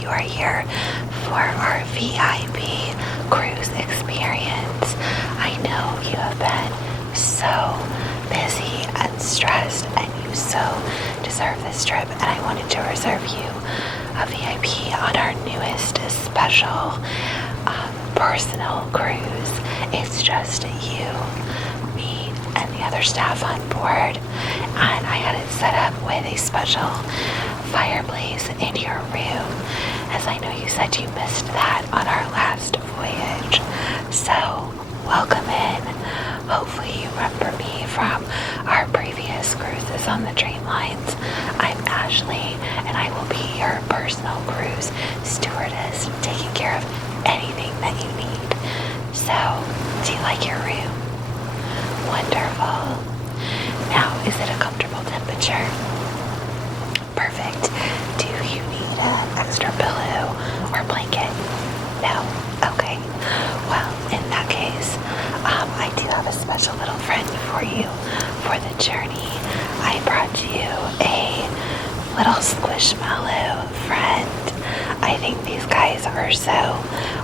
you are here for our VIP cruise experience. I know you have been so busy and stressed, and you so deserve this trip, and I wanted to reserve you a VIP on our newest special personal cruise. It's just you, me, and the other staff on board, and I had it set up with a special fireplace in your room, as I know you said you missed that on our last voyage. So welcome in. Hopefully you remember me from our previous cruises on the Dreamlines. I'm Ashley, and I will be your personal cruise stewardess, taking care of anything that you need. So, do you like your room? Wonderful. Now, is it a comfortable temperature? Perfect. Do you need an extra pillow or blanket? No? Okay. Well, in that case, I do have a special little friend for you for the journey. I brought you a little squishmallow friend. I think these guys are so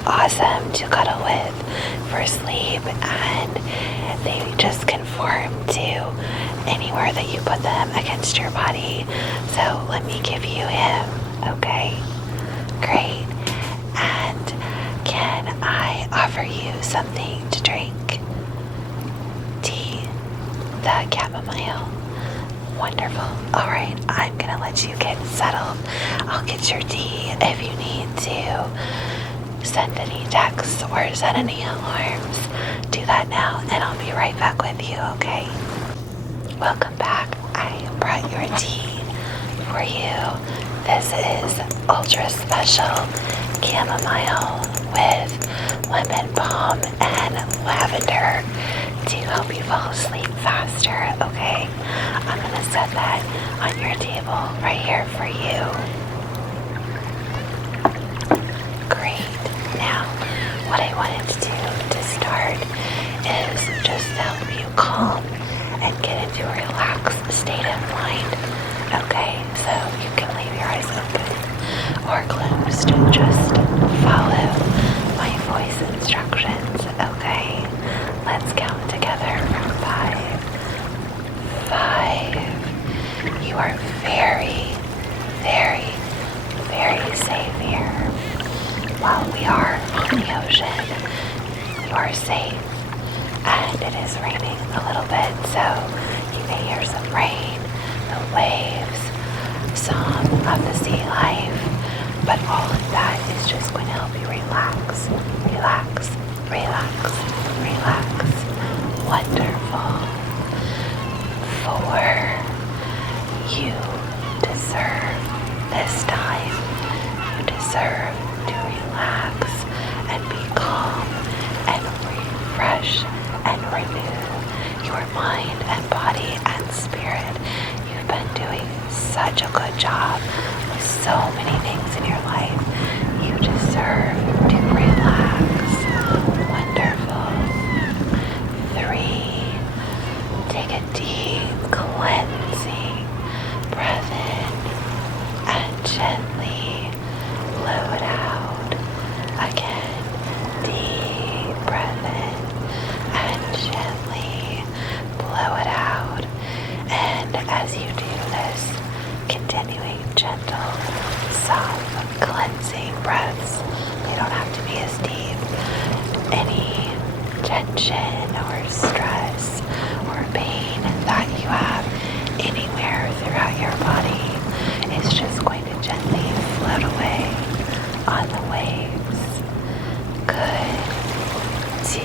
awesome to cuddle with for sleep, and they just conform to anywhere that you put them against your body. So let me give you him, okay? Great. And can I offer you something to drink? Tea? The chamomile? Wonderful. All right, I'm gonna let you get settled. I'll get your tea. If you need to send any texts or set any alarms, do that now, and I'll be right back with you, okay? Welcome back. I brought your tea for you. This is ultra special chamomile with lemon balm and lavender to help you fall asleep faster, okay? I'm gonna set that on your table right here for you. Great. Now, what I wanted to do to start is just help you calm and get into a relaxed state of mind, okay? So you can leave your eyes open or closed. Just follow my voice instructions, okay? Let's count together from 5. 5. You are very, very, very safe here. While we are on the ocean, you are safe. And it is raining a little bit, so you may hear some rain, the waves, some of the sea life, but all of that is just going to help you relax, relax, relax, relax. Wonderful. 4. You deserve this time. You deserve to relax and be calm and refresh and renew your mind and body and spirit. You've been doing such a good job with so many things in your life. You deserve to relax. Wonderful. 3. Take a deep cleansing breath in and gently blow it out. Again, deep breath in and gently blow it out. And as you do this, continuing gentle, soft, cleansing breaths. They don't have to be as deep. Any tension or stress or pain that you have anywhere throughout your body is just going to gently float away on the waves. Good. 2.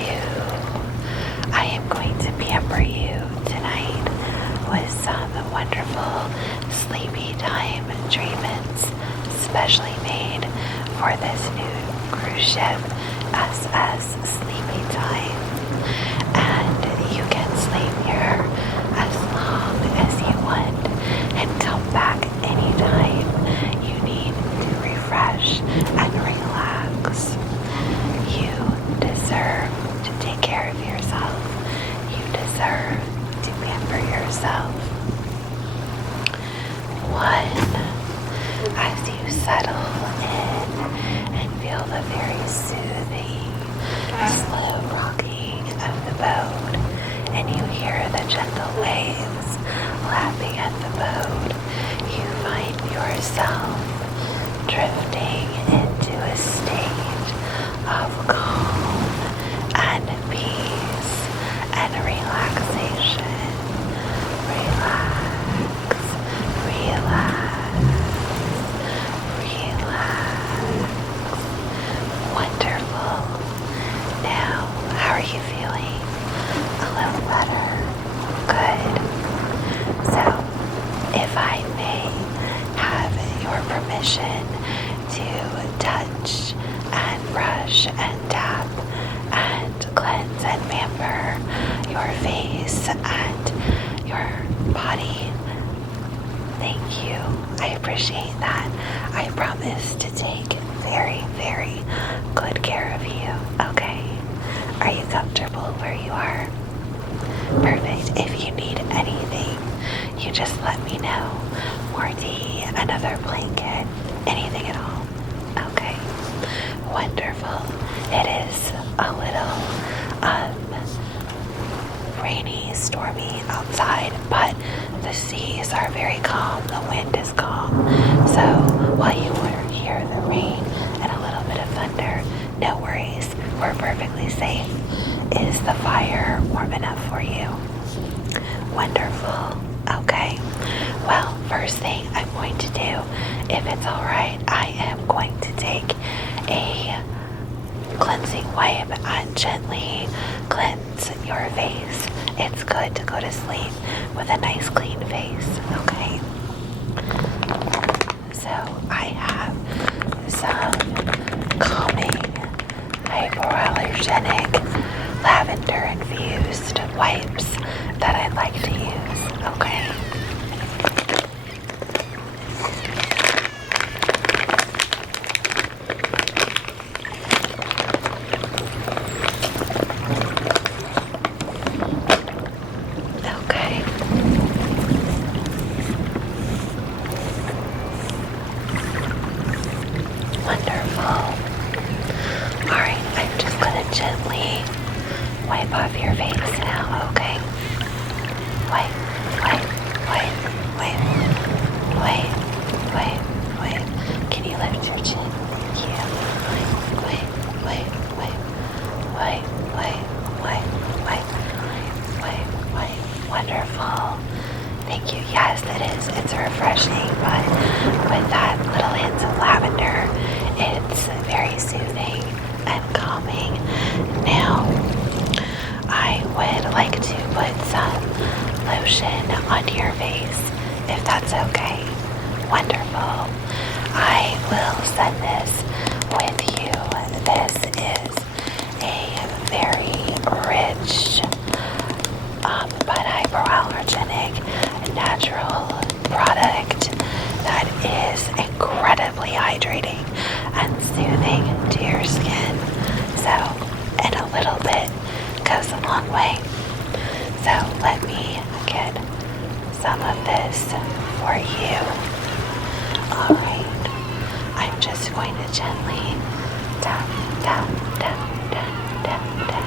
I am going to pamper you tonight with some wonderful sleepy time treatments specially made for this new cruise ship, SS Sleepy Time. And you can sleep here as long as you want and come back anytime you need to refresh and relax. You deserve to take care of yourself. You deserve to pamper yourself. 1. As you settle in soothing, slow rocking of the boat, and you hear the gentle waves lapping at the boat. You find yourself drifting into a state of calm and peace and relaxation. Relax, relax, relax. Wonderful. Now, how are you feeling? A little better? Good. So, if I may have your permission to touch and brush and tap and cleanse and pamper your face and your body. Thank you. I appreciate that. I promise to take very, very good care of you. Okay? Are you comfortable where you are? Perfect. If you need anything, you just let me know. More tea, another blanket, anything at all. Okay. Wonderful. It is a little rainy, stormy outside, but the seas are very calm. The wind is calm. So while you hear the rain and a little bit of thunder, no worries. We're perfectly safe. Is the fire warm enough for you? Wonderful. Okay. Well, first thing I'm going to do, if it's all right, I am going to take a cleansing wipe and gently cleanse your face. It's good to go to sleep with a nice clean face, okay? So I have some calming, hypoallergenic, lavender-infused wipes that I'd like to use, okay? Gently wipe off your face now, okay? Wipe, wipe, wipe, wipe, wipe, wipe, wipe. Can you lift your chin? Thank you. Wipe, wipe, wipe, wipe, wipe, wipe, wipe, wipe, wipe. Wonderful. Thank you. Yes, it is. It's refreshing, but with that little hints of lavender, it's very soothing and calming. Now, I would like to put some lotion on your face, if that's okay. Wonderful. I will send this with you. This is a very rich, but hypoallergenic, natural product that is incredibly hydrating and soothing to your skin. So, and a little bit goes a long way. So let me get some of this for you. Alright, I'm just going to gently tap, tap, tap, tap, tap, tap.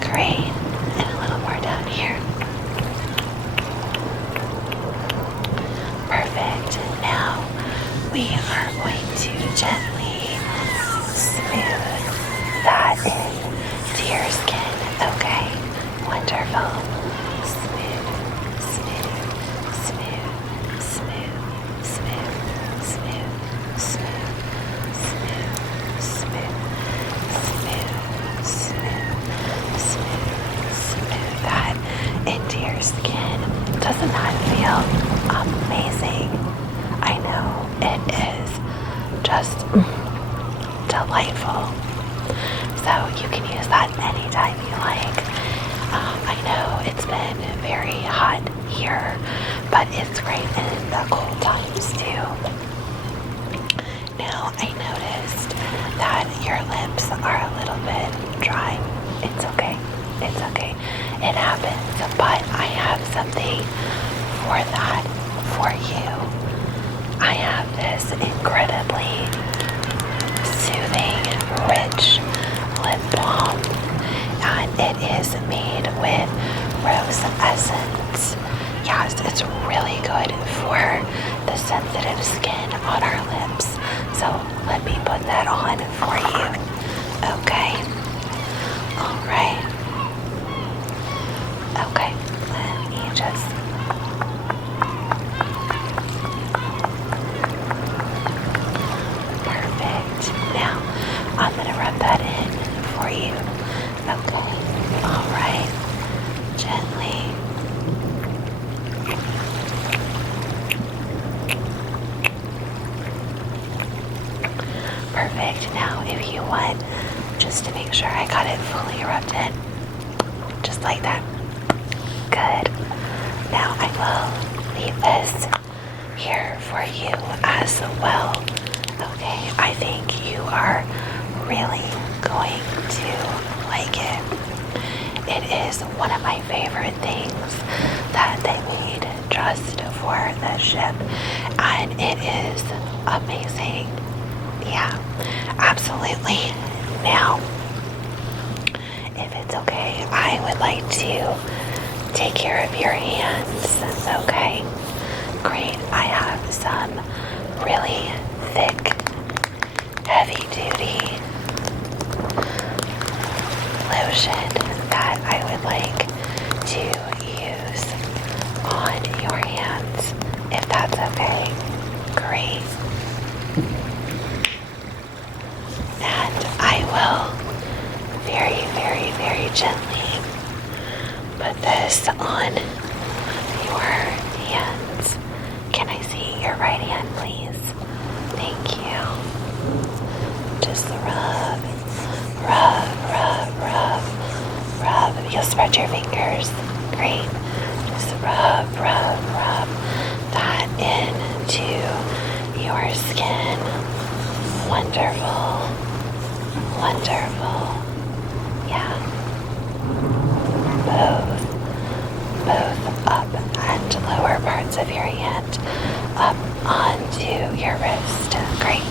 Great, and a little more down here. Perfect. Now we are going to gently smooth that into your skin. Okay, wonderful. Smooth, smooth, smooth, smooth, smooth, smooth, smooth, smooth, smooth, smooth, smooth, smooth, smooth that into your skin. Doesn't that feel amazing? I know it is just delightful. So you can use that anytime you like. I know it's been very hot here, but it's great in the cold times too. Now I noticed that your lips are a little bit dry. It's okay. It's okay. It happens, but I have something Okay. All right. Gently. Perfect. Now, if you want, just to make sure I got it fully rubbed in, just like that. Good. Now I will leave this here for you as well. Okay, I think you are really going to like it. It is one of my favorite things that they made just for the ship, and it is amazing. Yeah, absolutely. Now, if it's okay, I would like to take care of your hands. Okay, great. I have some really thick, heavy duty lotion that I would like to use on your hands, if that's okay. Great. And I will very, very, very gently put this on your hands. Can I see your right hand, please? Thank you. Just rub, rub, rub, rub, rub. You'll spread your fingers. Great. Just rub, rub, rub that into your skin. Wonderful. Wonderful. Yeah. Both up and lower parts of your hand up onto your wrist. Great.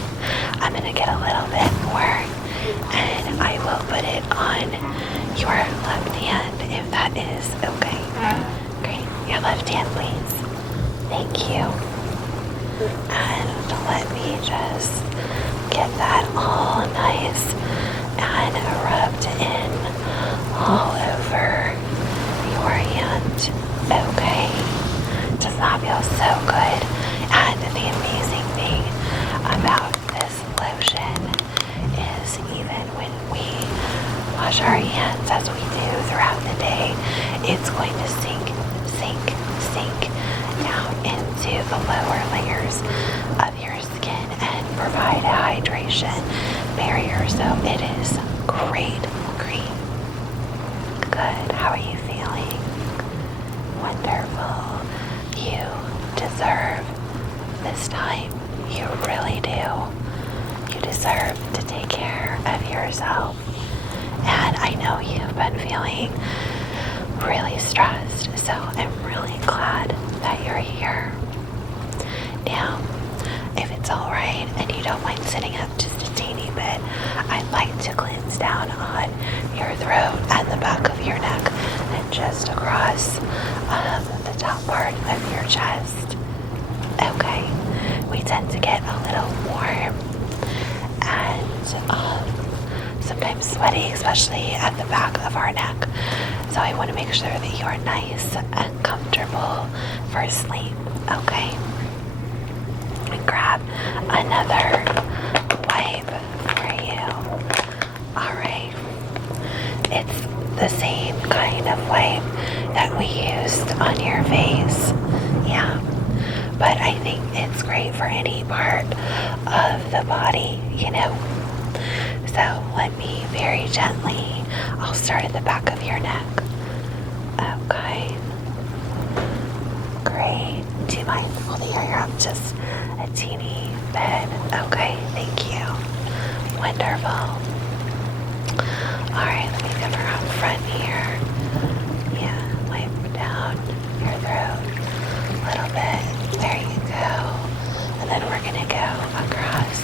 I'm going to get a little bit more and I will put it on your left hand if that is okay. Great. Your left hand, please. Thank you. And let me just get that all nice and rubbed in all over your hand. Okay. Does that feel so good? And the amazing thing about this lotion is even when we wash our hands as we do throughout the day, it's going to sink down into the lower layers of your skin and provide a hydration barrier. So it is great. Good. How are you feeling? Wonderful. You deserve this time. You really do. You deserve to take care of yourself. And I know you've been feeling really stressed, so I'm really glad that you're here. Now, if it's all right and you don't mind sitting up just a teeny bit, I'd like to cleanse down on your throat and the back of your neck and just across the top part of your chest. Okay, we tend to get a little warm and sometimes sweaty, especially at the back of our neck. So I want to make sure that you are nice and comfortable for sleep. Okay. And grab another wipe for you. Alright. It's the same kind of wipe that we used on your face. Yeah. But I think it's great for any part of the body, you know. So let me very gently, I'll start at the back of your neck. Okay. Great. Do you mind holding your hair up just a teeny bit? Okay, thank you. Wonderful. Alright, let me come around front here. Yeah, wipe down your throat a little bit. There you go. And then we're going to go across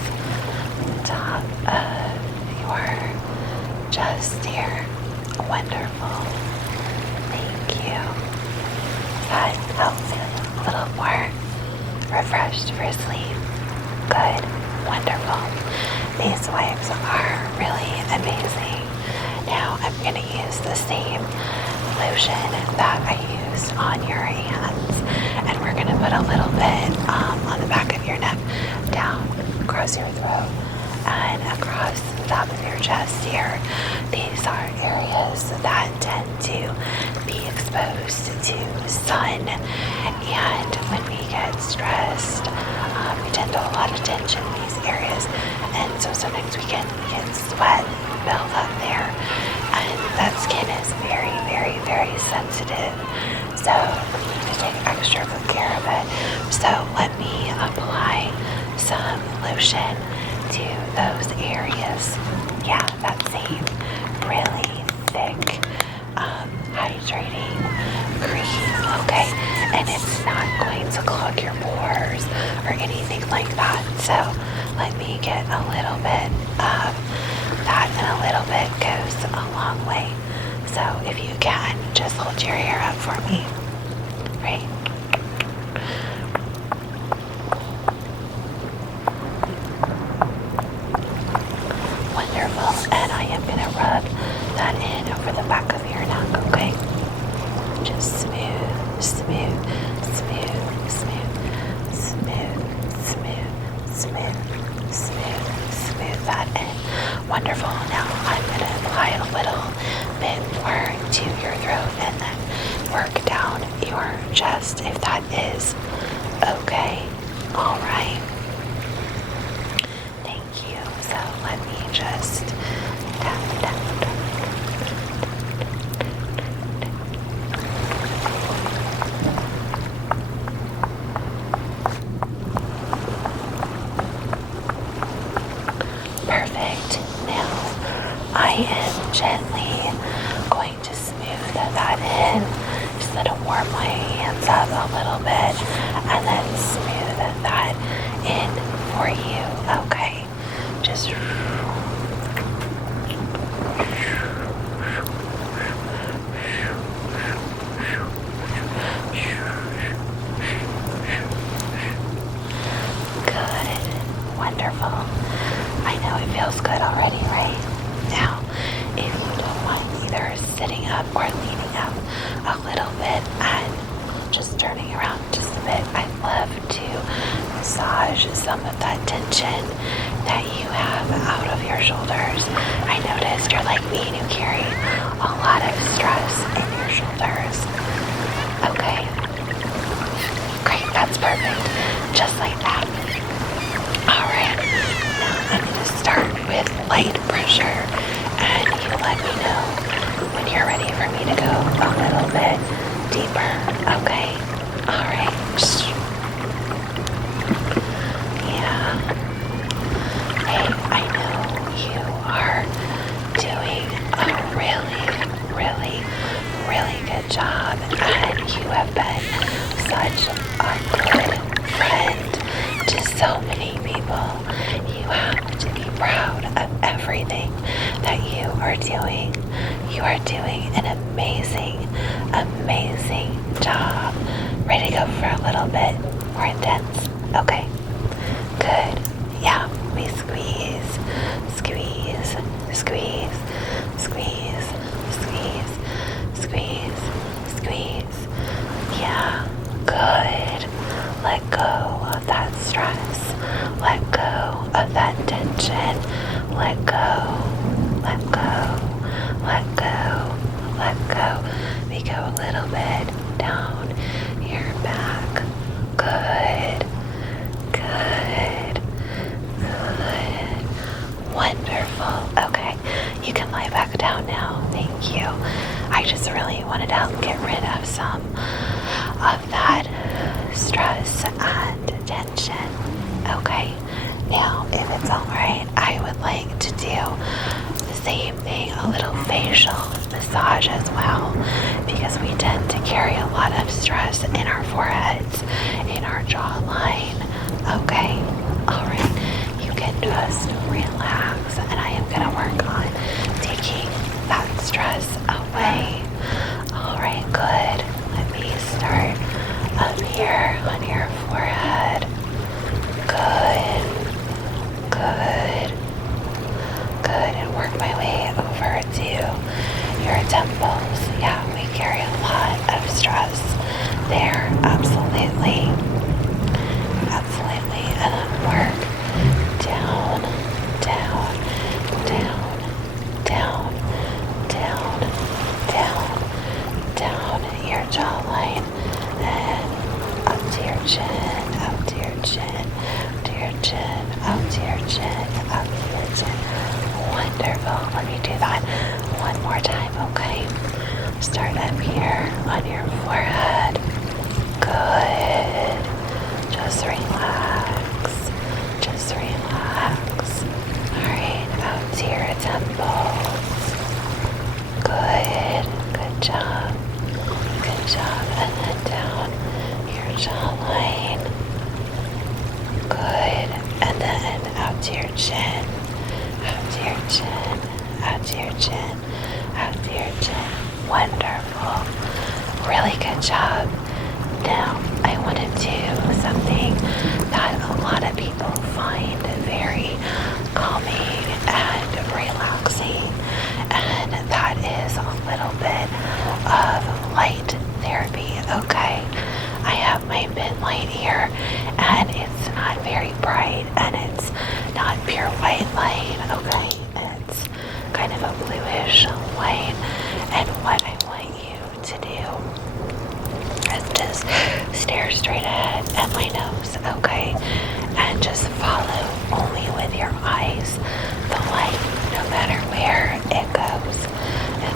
the top of your chest here. Wonderful. Thank you. That helps you a little more refreshed for sleep. Good. Wonderful. These wipes are really amazing. Now I'm going to use the same lotion that I used on your hands, and we're going to put a little bit on the back of your neck, down across your throat and across the top of your chest here. These are areas areas that tend to be exposed to sun. And when we get stressed, we tend to hold a lot of tension in these areas. And so sometimes we can get sweat build up there. And that skin is very, very, very sensitive. So we need to take extra good care of it. So let me apply some lotion to those areas. Yeah, that same really thick, hydrating cream, okay? And it's not going to clog your pores or anything like that. So let me get a little bit of that, and a little bit goes a long way. So if you can, just hold your hair up for me, right? Wonderful. And I am going to rub that in over the back of your neck, okay? Just smooth, smooth, smooth, smooth, smooth, smooth, smooth, smooth, smooth that in. Wonderful. Now I'm going to apply a little bit more to your throat and then work down your chest if that is okay. All right. Thank you. So let me just tap, tap, tap. Perfect. Now I am gently going to smooth that in. Just let it warm my hands up a little bit and then smooth that in for you. Okay. Just good. Wonderful. I know it feels good already, right? Now, if you don't mind either sitting up or leaning up a little bit and just turning around just a bit, I love to massage some of that tension that you have out of your shoulders. I noticed you're like me and you carry a lot of stress in your shoulders. Okay. Great, that's perfect. Just like that. Alright, now I'm going to start with light pressure, and you let me know when you're ready for me to go a little bit deeper, okay? Alright. Yeah. Hey, I know you are doing a really, really, really good job, and you have been such a good friend to so many people. You have to be proud of everything that you are doing. You are doing an amazing, amazing job. Ready to go for a little bit more intense? Okay. Good. Yeah. We squeeze, squeeze, squeeze, squeeze, squeeze, squeeze, squeeze. Yeah. Good. Let go of that stress. Let go of that tension. Let go. Let go. Let go. Let go. We go a little bit down your back. Good. Good. Good. Wonderful. Okay. You can lie back down now. Thank you. I just really wanted to help get rid of some of that stress and tension. Okay. Now, if it's alright, I would like to do the same thing, a little facial massage as well, because we tend to carry a lot of stress in our foreheads, in our jawline. Okay. Alright. You can just relax, and I am going to work on taking that stress away. Alright, good. Let me start up here on your forehead. Good. Good. Good. And work my way over to your temples. Yeah, we carry a lot of stress there. Absolutely. Absolutely. And then work down, down, down, down, down, chin, up to your chin, to your chin, up to your chin, up to your chin. Wonderful. Let me do that one more time, okay? Start up here on your forehead. Good. Just relax. Just relax. Alright, out to your temples. Good. Good job. Good job. And then down your jawline. Good. And then out to your chin. Out to your chin. Out to your chin. Out to your chin. Wonderful. Really good job. Now, I want to do something that a lot of people find very calming and relaxing, and that is a little bit of light therapy, okay? I have my bin light here, and it's not very bright, and it's not pure white light, okay? It's kind of a bluish white, and what I want you to do is just stare straight ahead at my nose, okay? And just follow only with your eyes the light, no matter where it goes,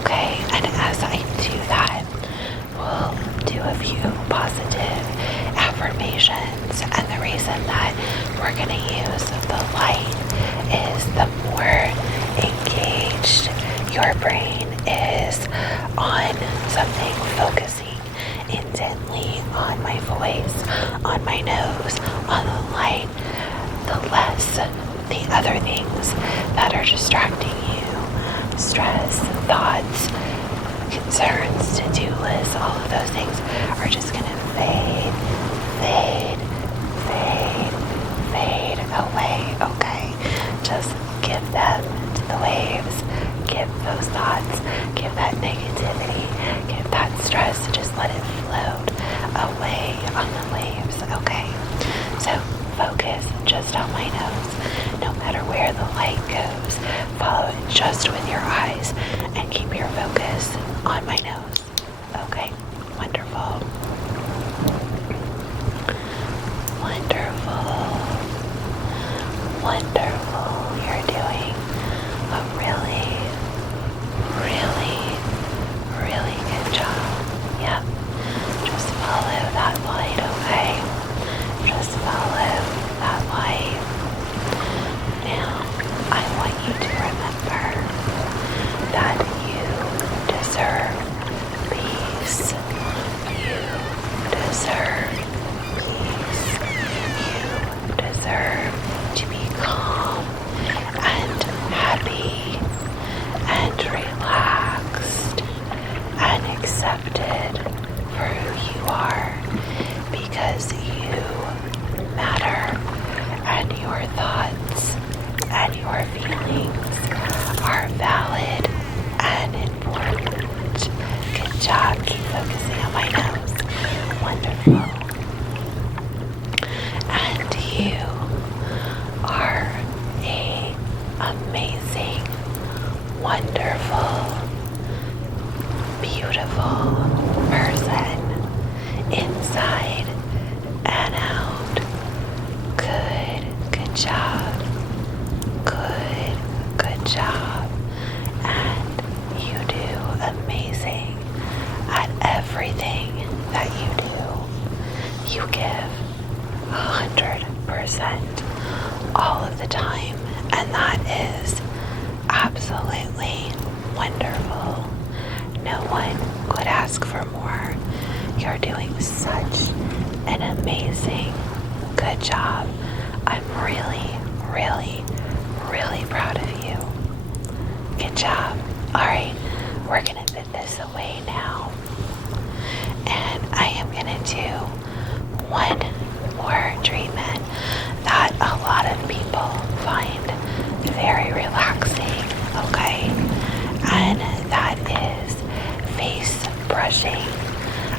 okay? And as I do that, we'll do a few positive affirmations. And the reason that we're going to use the light is the more engaged your brain is on something, focusing intently on my voice, on my nose, on the light, the less the other things that are distracting you, stress, thoughts, concerns, to-do lists, all of those things are just going to fade, fade, fade, fade away, okay? Just give them to the waves. Give those thoughts, give that negativity, give that stress, just let it float away on the waves, okay? So focus just on my nose. No matter where the light goes, follow it just with your eyes and keep your focus on my nose, okay? Wonderful. Wonderful. Wonderful. You're doing a really good job. Yep. Just follow that light, okay? Just follow that light. Now, I want you to remember that you deserve peace. You deserve peace. You deserve to be calm and happy and relaxed and accepted for who you are, because you matter, and your thoughts and your feelings are valid and important. Good job. Keep focusing on my nose. Wonderful. And you are a amazing, wonderful, beautiful person inside and out. Good job. Good job. And you do amazing at everything that you do. You give 100% all of the time, and that is absolutely wonderful. No one could ask for more. You're doing such an amazing, good job. I'm really proud of you. Good job. Alright, we're going to put this away now. And I am going to do one more treatment that a lot of people find very relaxing, okay? And that is face brushing.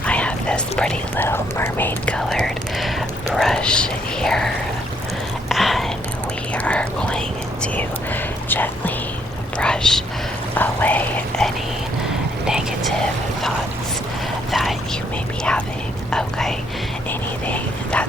I have this pretty little mermaid colored brush here, and we are going to gently brush away any negative thoughts that you may be having, okay? Anything that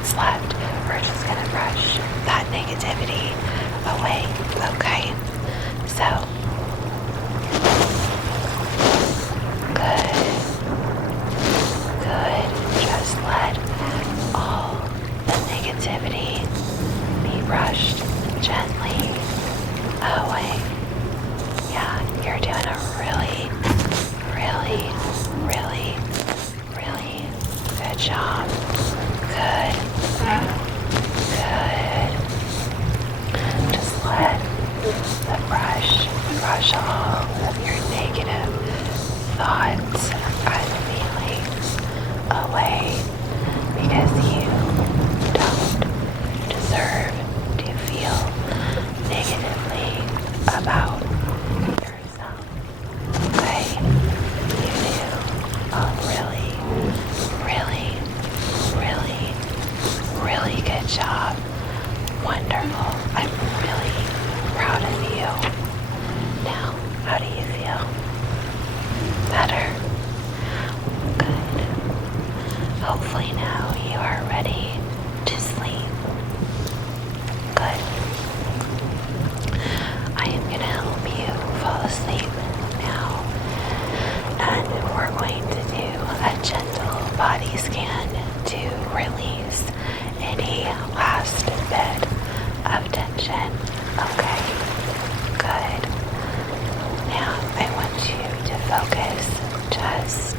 Focus just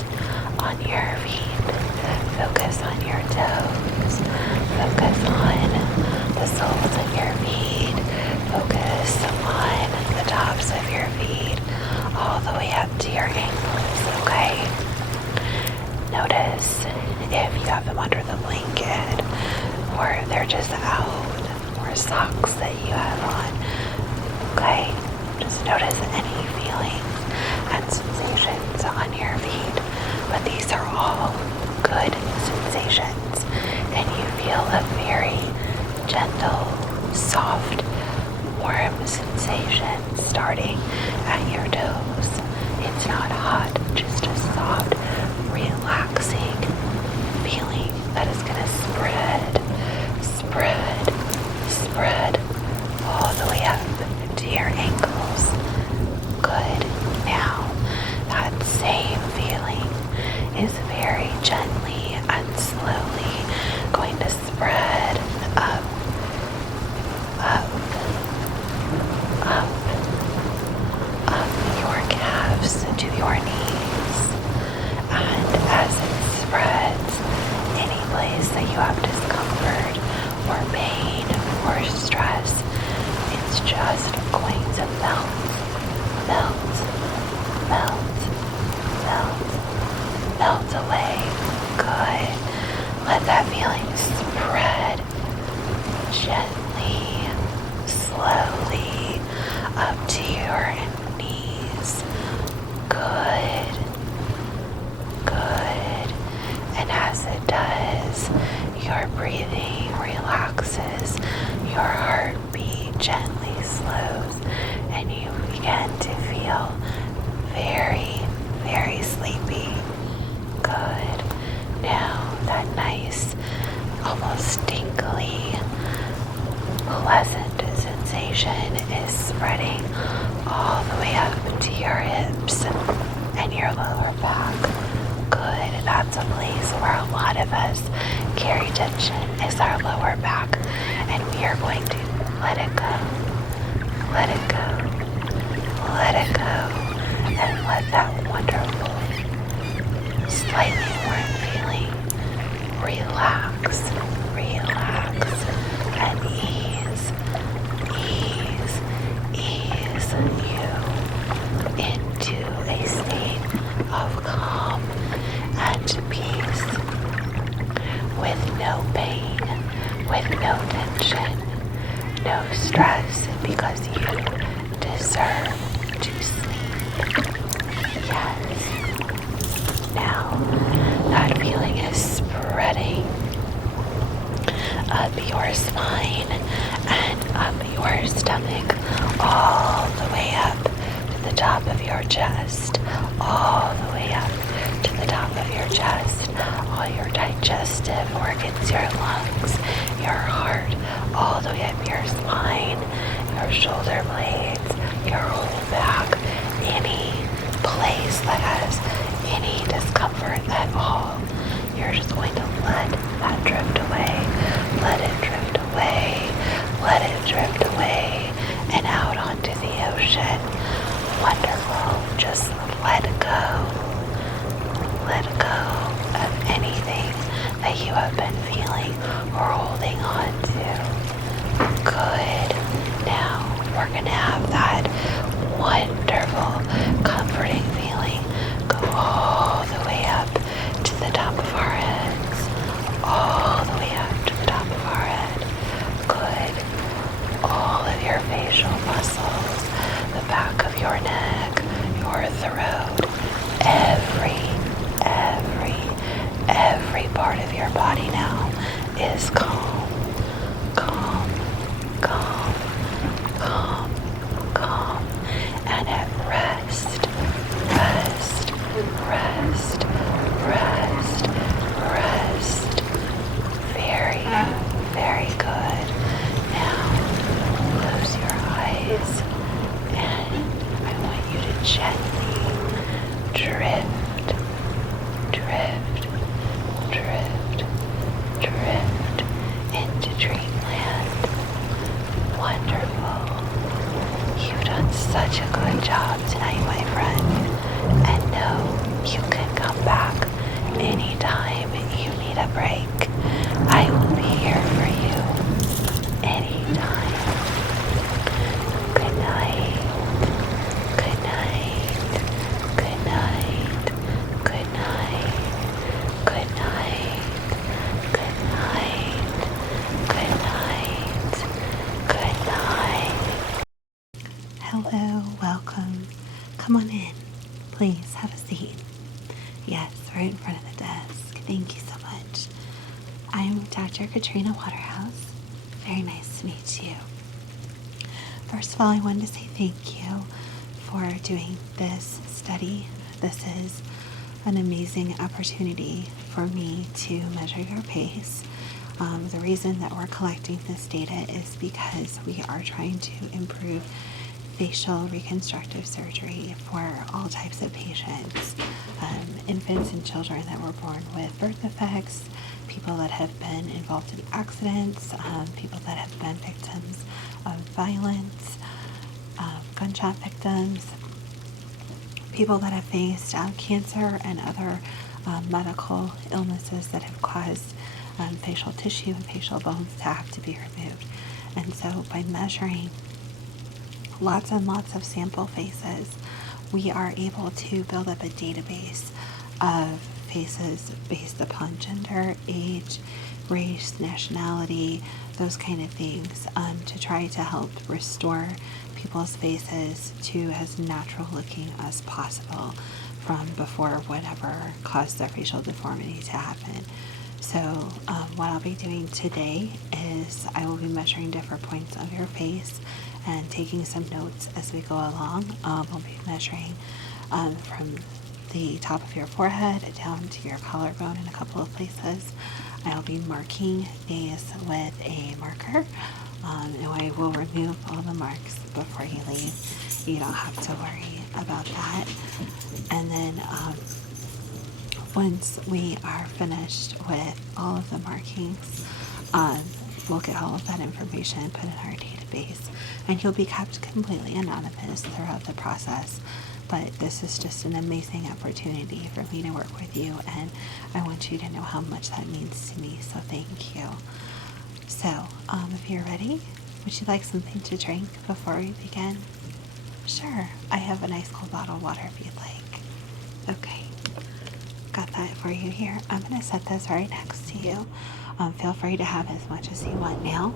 on your feet. Focus on your toes. Focus on the soles of your feet. Focus on the tops of your feet, all the way up to your ankles, okay? Notice if you have them under the blanket, or if they're just out, or socks that you have on, okay? Just notice any feelings and sensations on your feet, but these are all good sensations, and you feel a very gentle, soft, warm sensation starting at your toes. It's not hot, just a soft, relaxing feeling that is going to spread all the way up to your ankles. Good. Now, that same feeling is very gently and slowly going to spread up, your calves to your knees. And as it spreads, any place that you have discomfort or pain or stress, it's just going to melt away. Good. Let that feeling spread gently, slowly up to your knees. Good. And as it does, your breathing relaxes, your heartbeat gently slows, and you begin to feel very, very sleepy. Good. Now that nice, almost tingly, pleasant sensation is spreading all the way up to your hips and your lower back. Good. That's a place where a lot of us carry tension, is our lower back, and we are going to let it go, and let that wonderful, slightly warm feeling relax, and ease you into a state of calm and peace, with no pain, with no tension, no stress, because you deserve to sleep. Yes. Now that feeling is spreading up your spine and up your stomach, all the way up to the top of your chest, all the way up to the top of your chest, all your digestive organs, your lungs, your heart, all the way up your spine, your shoulder blades, your whole back, any place that has any discomfort at all. You're just going to let that drift away. Let it drift away. Let it drift away and out onto the ocean. Wonderful. Just let go. Let go of anything that you have been feeling or holding on to. Good. Now we're going to have that wonderful, comforting feeling go all the way up to the top of our heads. All the way up to the top of our head. Good. All of your facial muscles, the back of your neck, your throat, every part of your body now is calm, and at rest. Very, very good. Now close your eyes, and I want you to gently drift into dreamland. Wonderful. You've done such a good job tonight, my friend. And a break, I will be here for you anytime. Good night. Good night. Good night. Good night. Good night. Good night. Good night. Good night. Hello, welcome. Come on in. Please have a seat. Yes, right in front of the desk. Thank you so much. I'm Dr. Katrina Waterhouse. Very nice to meet you. First of all, I wanted to say thank you for doing this study. This is an amazing opportunity for me to measure your pace. The reason that we're collecting this data is because we are trying to improve facial reconstructive surgery for all types of patients, infants and children that were born with birth defects, people that have been involved in accidents, people that have been victims of violence, gunshot victims, people that have faced cancer and other medical illnesses that have caused facial tissue and facial bones to have to be removed. And so by measuring lots and lots of sample faces, we are able to build up a database of faces based upon gender, age, race, nationality, those kind of things, to try to help restore people's faces to as natural looking as possible from before whatever caused their facial deformity to happen. So what I'll be doing today is I will be measuring different points of your face and taking some notes as we go along. We'll be measuring from the top of your forehead down to your collarbone in a couple of places. I'll be marking these with a marker, and I will remove all the marks before you leave. You don't have to worry about that. And then once we are finished with all of the markings, we'll get all of that information put in our database, and you'll be kept completely anonymous throughout the process. But this is just an amazing opportunity for me to work with you, and I want you to know how much that means to me, so thank you. So, if you're ready, would you like something to drink before we begin? Sure, I have a nice cold bottle of water if you'd like. Okay, got that for you here. I'm going to set this right next to you. Feel free to have as much as you want now,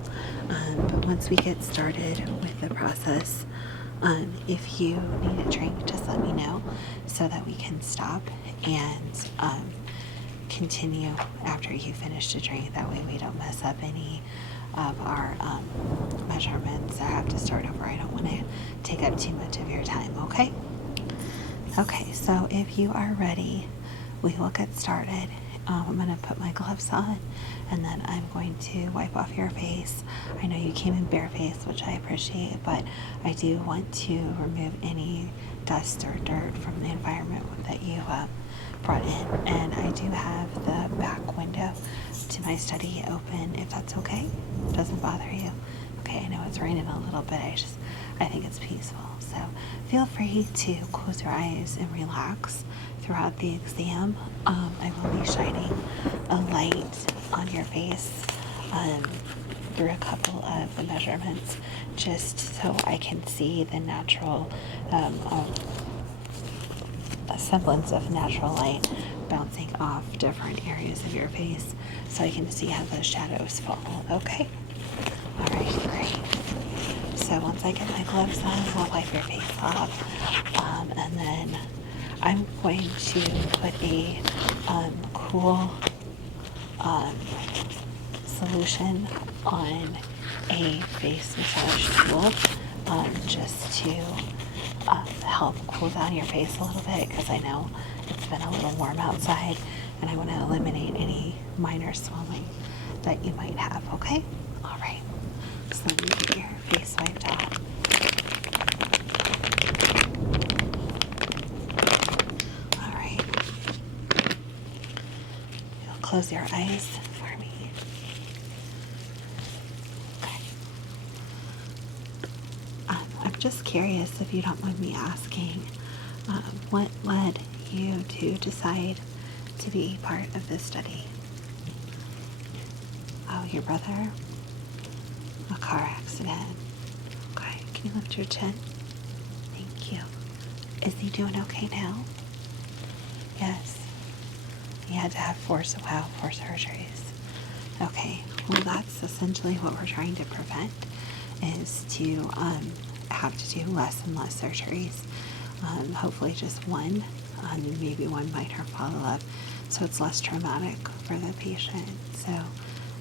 but once we get started with the process, if you need a drink, just let me know so that we can stop and continue after you finish the drink. That way we don't mess up any of our measurements or have to start over. I don't want to take up too much of your time, okay? Okay, so if you are ready, we will get started. I'm going to put my gloves on, and then I'm going to wipe off your face. I know you came in bare face, which I appreciate, but I do want to remove any dust or dirt from the environment that you brought in. And I do have the back window to my study open, if that's okay. Doesn't bother you? Okay, I know it's raining a little bit. I think it's peaceful. So feel free to close your eyes and relax throughout the exam. I will be shining a light on your face through a couple of the measurements, just so I can see the natural a semblance of natural light bouncing off different areas of your face, so I can see how those shadows fall. Okay? All right, great. So once I get my gloves on, I'll wipe your face off, and then I'm going to put a cool solution on a face massage tool, just to help cool down your face a little bit, because I know it's been a little warm outside, and I want to eliminate any minor swelling that you might have. Okay? All right. So let me get your face wiped off. All right. You'll close your eyes for me. Okay. I'm just curious, if you don't mind me asking, what led you to decide to be part of this study? your brother? A car accident. Okay, can you lift your chin? Thank you. Is he doing okay now? Yes. He had to have four surgeries. Okay, well that's essentially what we're trying to prevent, is to have to do less and less surgeries. Hopefully just one, maybe one minor follow-up, so it's less traumatic for the patient. So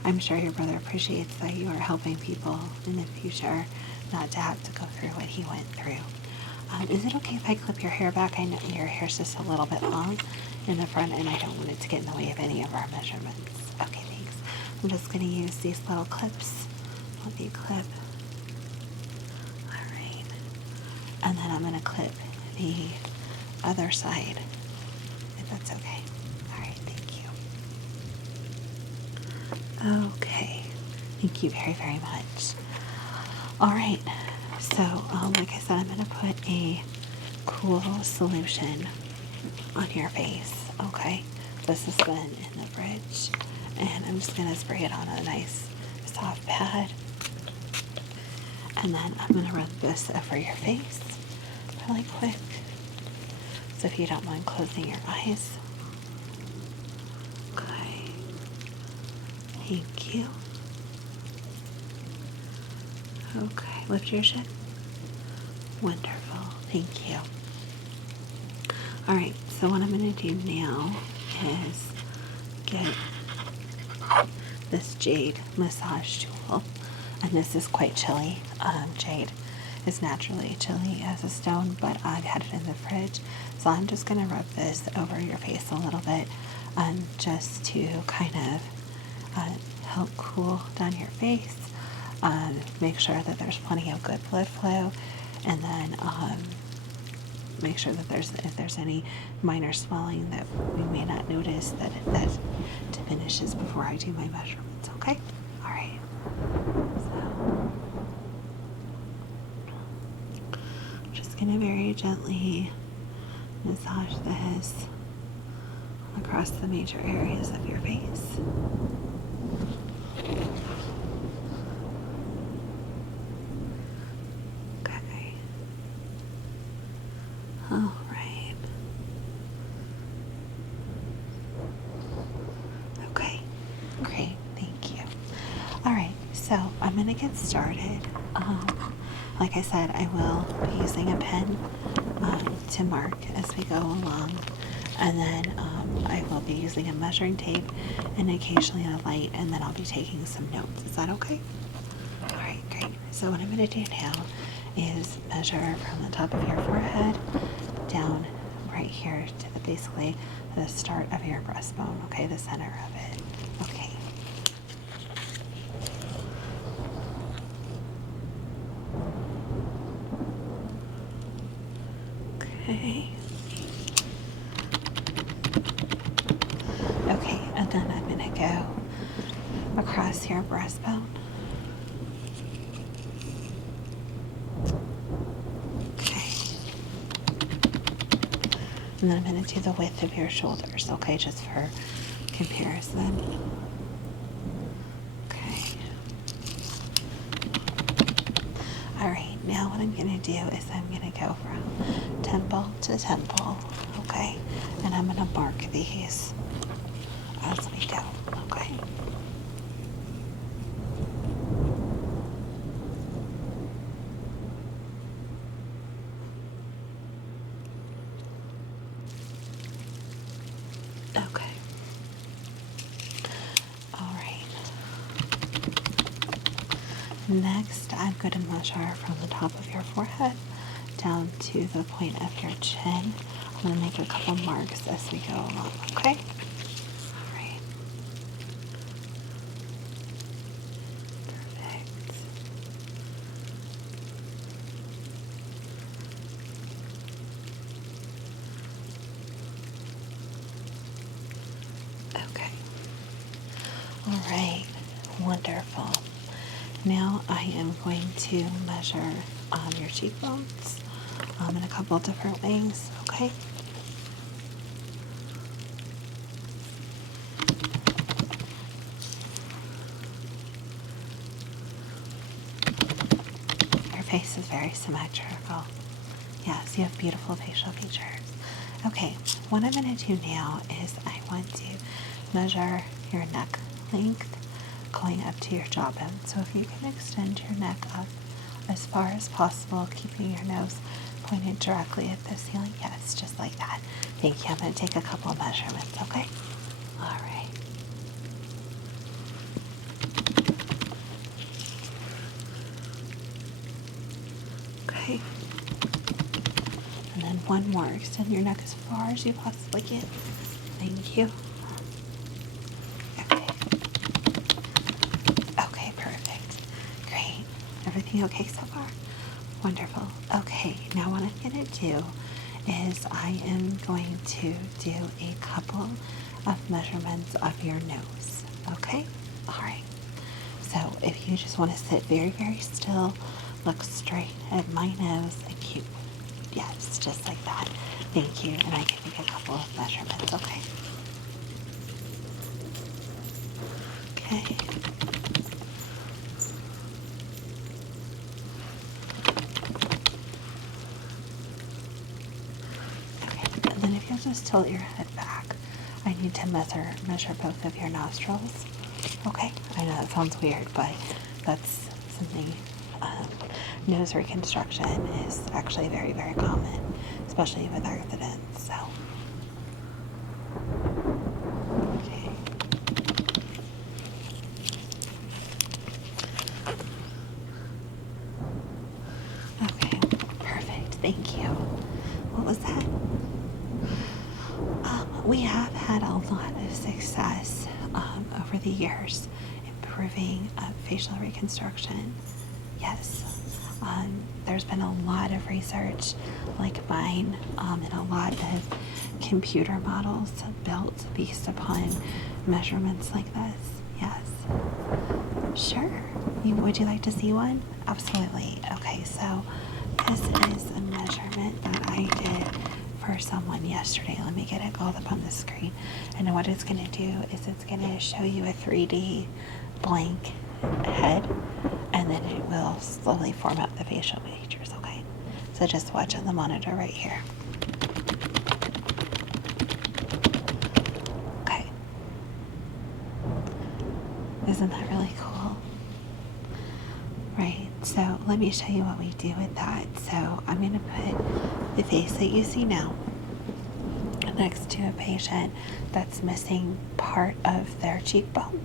I'm sure your brother appreciates that you are helping people in the future not to have to go through what he went through. Is it okay if I clip your hair back? I know your hair's just a little bit long in the front and I don't want it to get in the way of any of our measurements. Okay, thanks. I'm just going to use these little clips. Let me clip. Alright. And then I'm going to clip the other side, if that's okay. Alright, thank you. Okay. Thank you very, very much. Alright. So, like I said, I'm going to put a cool solution on your face, okay? This has been in the fridge, and I'm just going to spray it on a nice soft pad, and then I'm going to rub this over your face really quick. So if you don't mind closing your eyes. Okay. Thank you. Okay, lift your chin. Wonderful. Thank you. Alright, so what I'm going to do now is get this jade massage tool. And this is quite chilly. Jade is naturally chilly as a stone, but I've had it in the fridge. So I'm just going to rub this over your face a little bit, just to kind of help cool down your face. Make sure that there's plenty of good blood flow, and then make sure that if there's any minor swelling that we may not notice, that diminishes before I do my measurements. Okay? All right. So I'm just gonna very gently massage this across the major areas of your face. Okay. All right. Okay. Great. Thank you. All right. So I'm gonna get started. Like I said, I will be using a pen to mark as we go along, and then I will be using a measuring tape and occasionally a light, and then I'll be taking some notes. Is that okay? All right, great. So what I'm going to do now is measure from the top of your forehead down right here to basically the start of your breastbone, okay, the center of it. Okay. Okay. Okay, and then I'm going to go across your breastbone. Okay. And then I'm going to do the width of your shoulders, okay, just for comparison. Okay. All right, now what I'm going to do is I'm going to go from temple to temple, okay? And I'm going to mark these as we go, okay? Okay. All right. Next, I'm going to measure from the top of your forehead down to the point of your chin. I'm going to make a couple marks as we go along, okay? All right. Perfect. Okay. All right. Wonderful. Now I am going to measure your cheekbones in a couple different ways, okay? face is very symmetrical. Yes, you have beautiful facial features. Okay, what I'm going to do now is I want to measure your neck length going up to your jawbone. So if you can extend your neck up as far as possible, keeping your nose pointed directly at the ceiling. Yes, just like that. Thank you. I'm going to take a couple of measurements, okay? All right. Okay. And then one more. Extend your neck as far as you possibly can. Thank you. Okay. Okay, perfect. Great. Everything okay so far? Wonderful. Okay, now what I'm going to do is I am going to do a couple of measurements of your nose. Okay? All right. So if you just want to sit very, very still, look straight at my nose and keep, yes, just like that. Thank you. And I can make a couple of measurements, okay? Okay. Okay. And then if you'll just tilt your head back, I need to measure both of your nostrils. Okay, I know that sounds weird, but that's something, nose reconstruction is actually very, very common, especially with accidents, so. Okay. Okay, perfect, thank you. What was that? We have had a lot of success over the years improving facial reconstruction. Yes. There's been a lot of research like mine and a lot of computer models built based upon measurements like this. Yes. Sure. Would you like to see one? Absolutely. Okay, so this is a measurement that I did for someone yesterday. Let me get it all up on the screen. And what it's going to do is it's going to show you a 3D blank head, and then it will slowly form out the facial features, okay? So just watch on the monitor right here. Okay. Isn't that really cool? Right, so let me show you what we do with that. So I'm going to put the face that you see now next to a patient that's missing part of their cheekbone,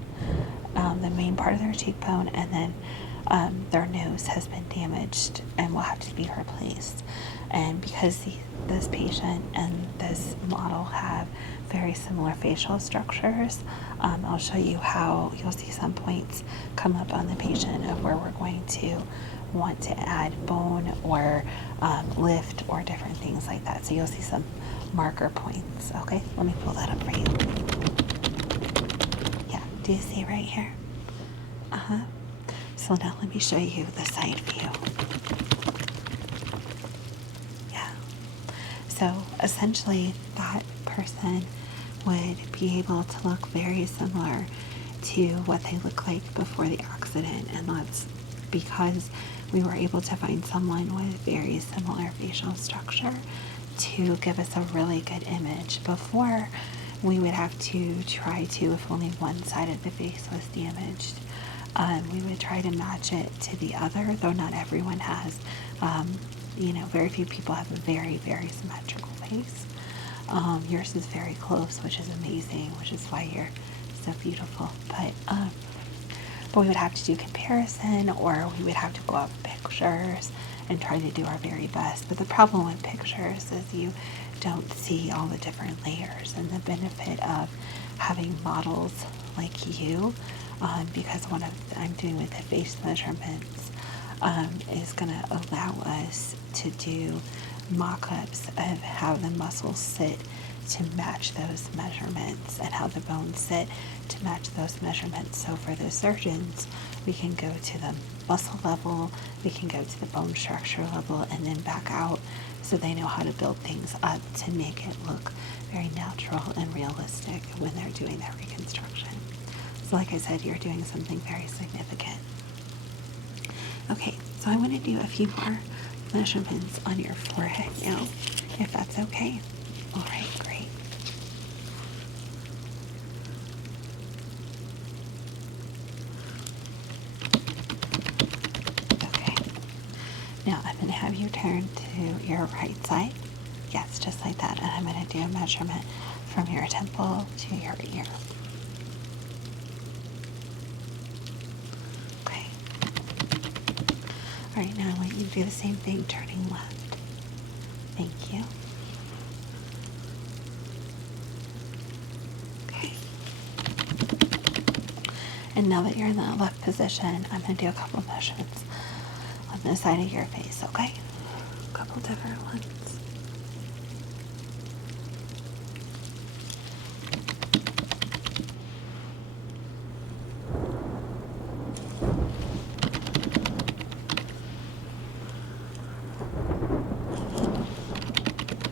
the main part of their cheekbone, and then their nose has been damaged and will have to be replaced. And because this patient and this model have very similar facial structures, I'll show you how you'll see some points come up on the patient of where we're going to want to add bone or lift or different things like that. So you'll see some marker points. Okay, let me pull that up for you. Yeah, do you see right here? So now let me show you the side view. Yeah. So essentially that person would be able to look very similar to what they look like before the accident, and that's because we were able to find someone with very similar facial structure to give us a really good image. Before, we would have to try to, if only one side of the face was damaged, we would try to match it to the other, though not everyone has. Very few people have a very, very symmetrical face. Yours is very close, which is amazing, which is why you're so beautiful. But we would have to do comparison, or we would have to go off pictures and try to do our very best. But the problem with pictures is you don't see all the different layers, and the benefit of having models like you, because what I'm doing with the face measurements is going to allow us to do mock-ups of how the muscles sit to match those measurements and how the bones sit to match those measurements. So for the surgeons, we can go to the muscle level, we can go to the bone structure level, and then back out, so they know how to build things up to make it look very natural and realistic when they're doing their reconstruction. So like I said, you're doing something very significant. Okay, so So I want to do a few more measurements on your forehead now, if that's okay. All right, great. Okay. Now I'm going to have you turn to your right side. Yes, just like that. And I'm going to do a measurement from your temple to your ear. Okay. All right, now I want you to do the same thing, turning left. Thank you. Okay. And now that you're in that left position, I'm going to do a couple of measurements on the side of your face, okay? A couple different ones.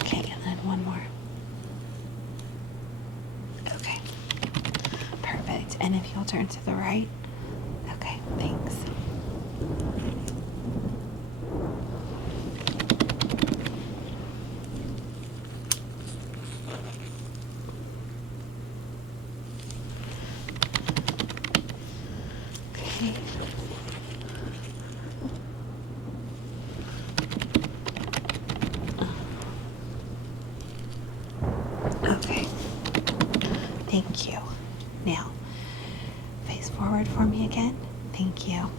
Okay, and then one more. Okay. Perfect. And if you'll turn to the right. Okay, thanks. Okay. Okay. Thank you. Now, face forward for me again. Thank you.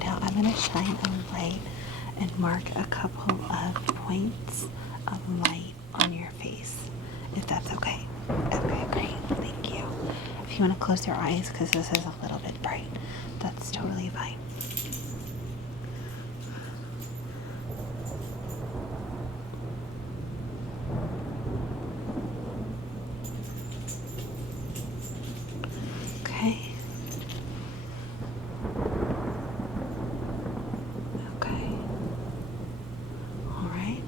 Now I'm going to shine a light and mark a couple of points of light on your face, if that's okay. Okay, great. Thank you. If you want to close your eyes, because this is a little bit bright, that's totally fine. Okay. Okay. All right.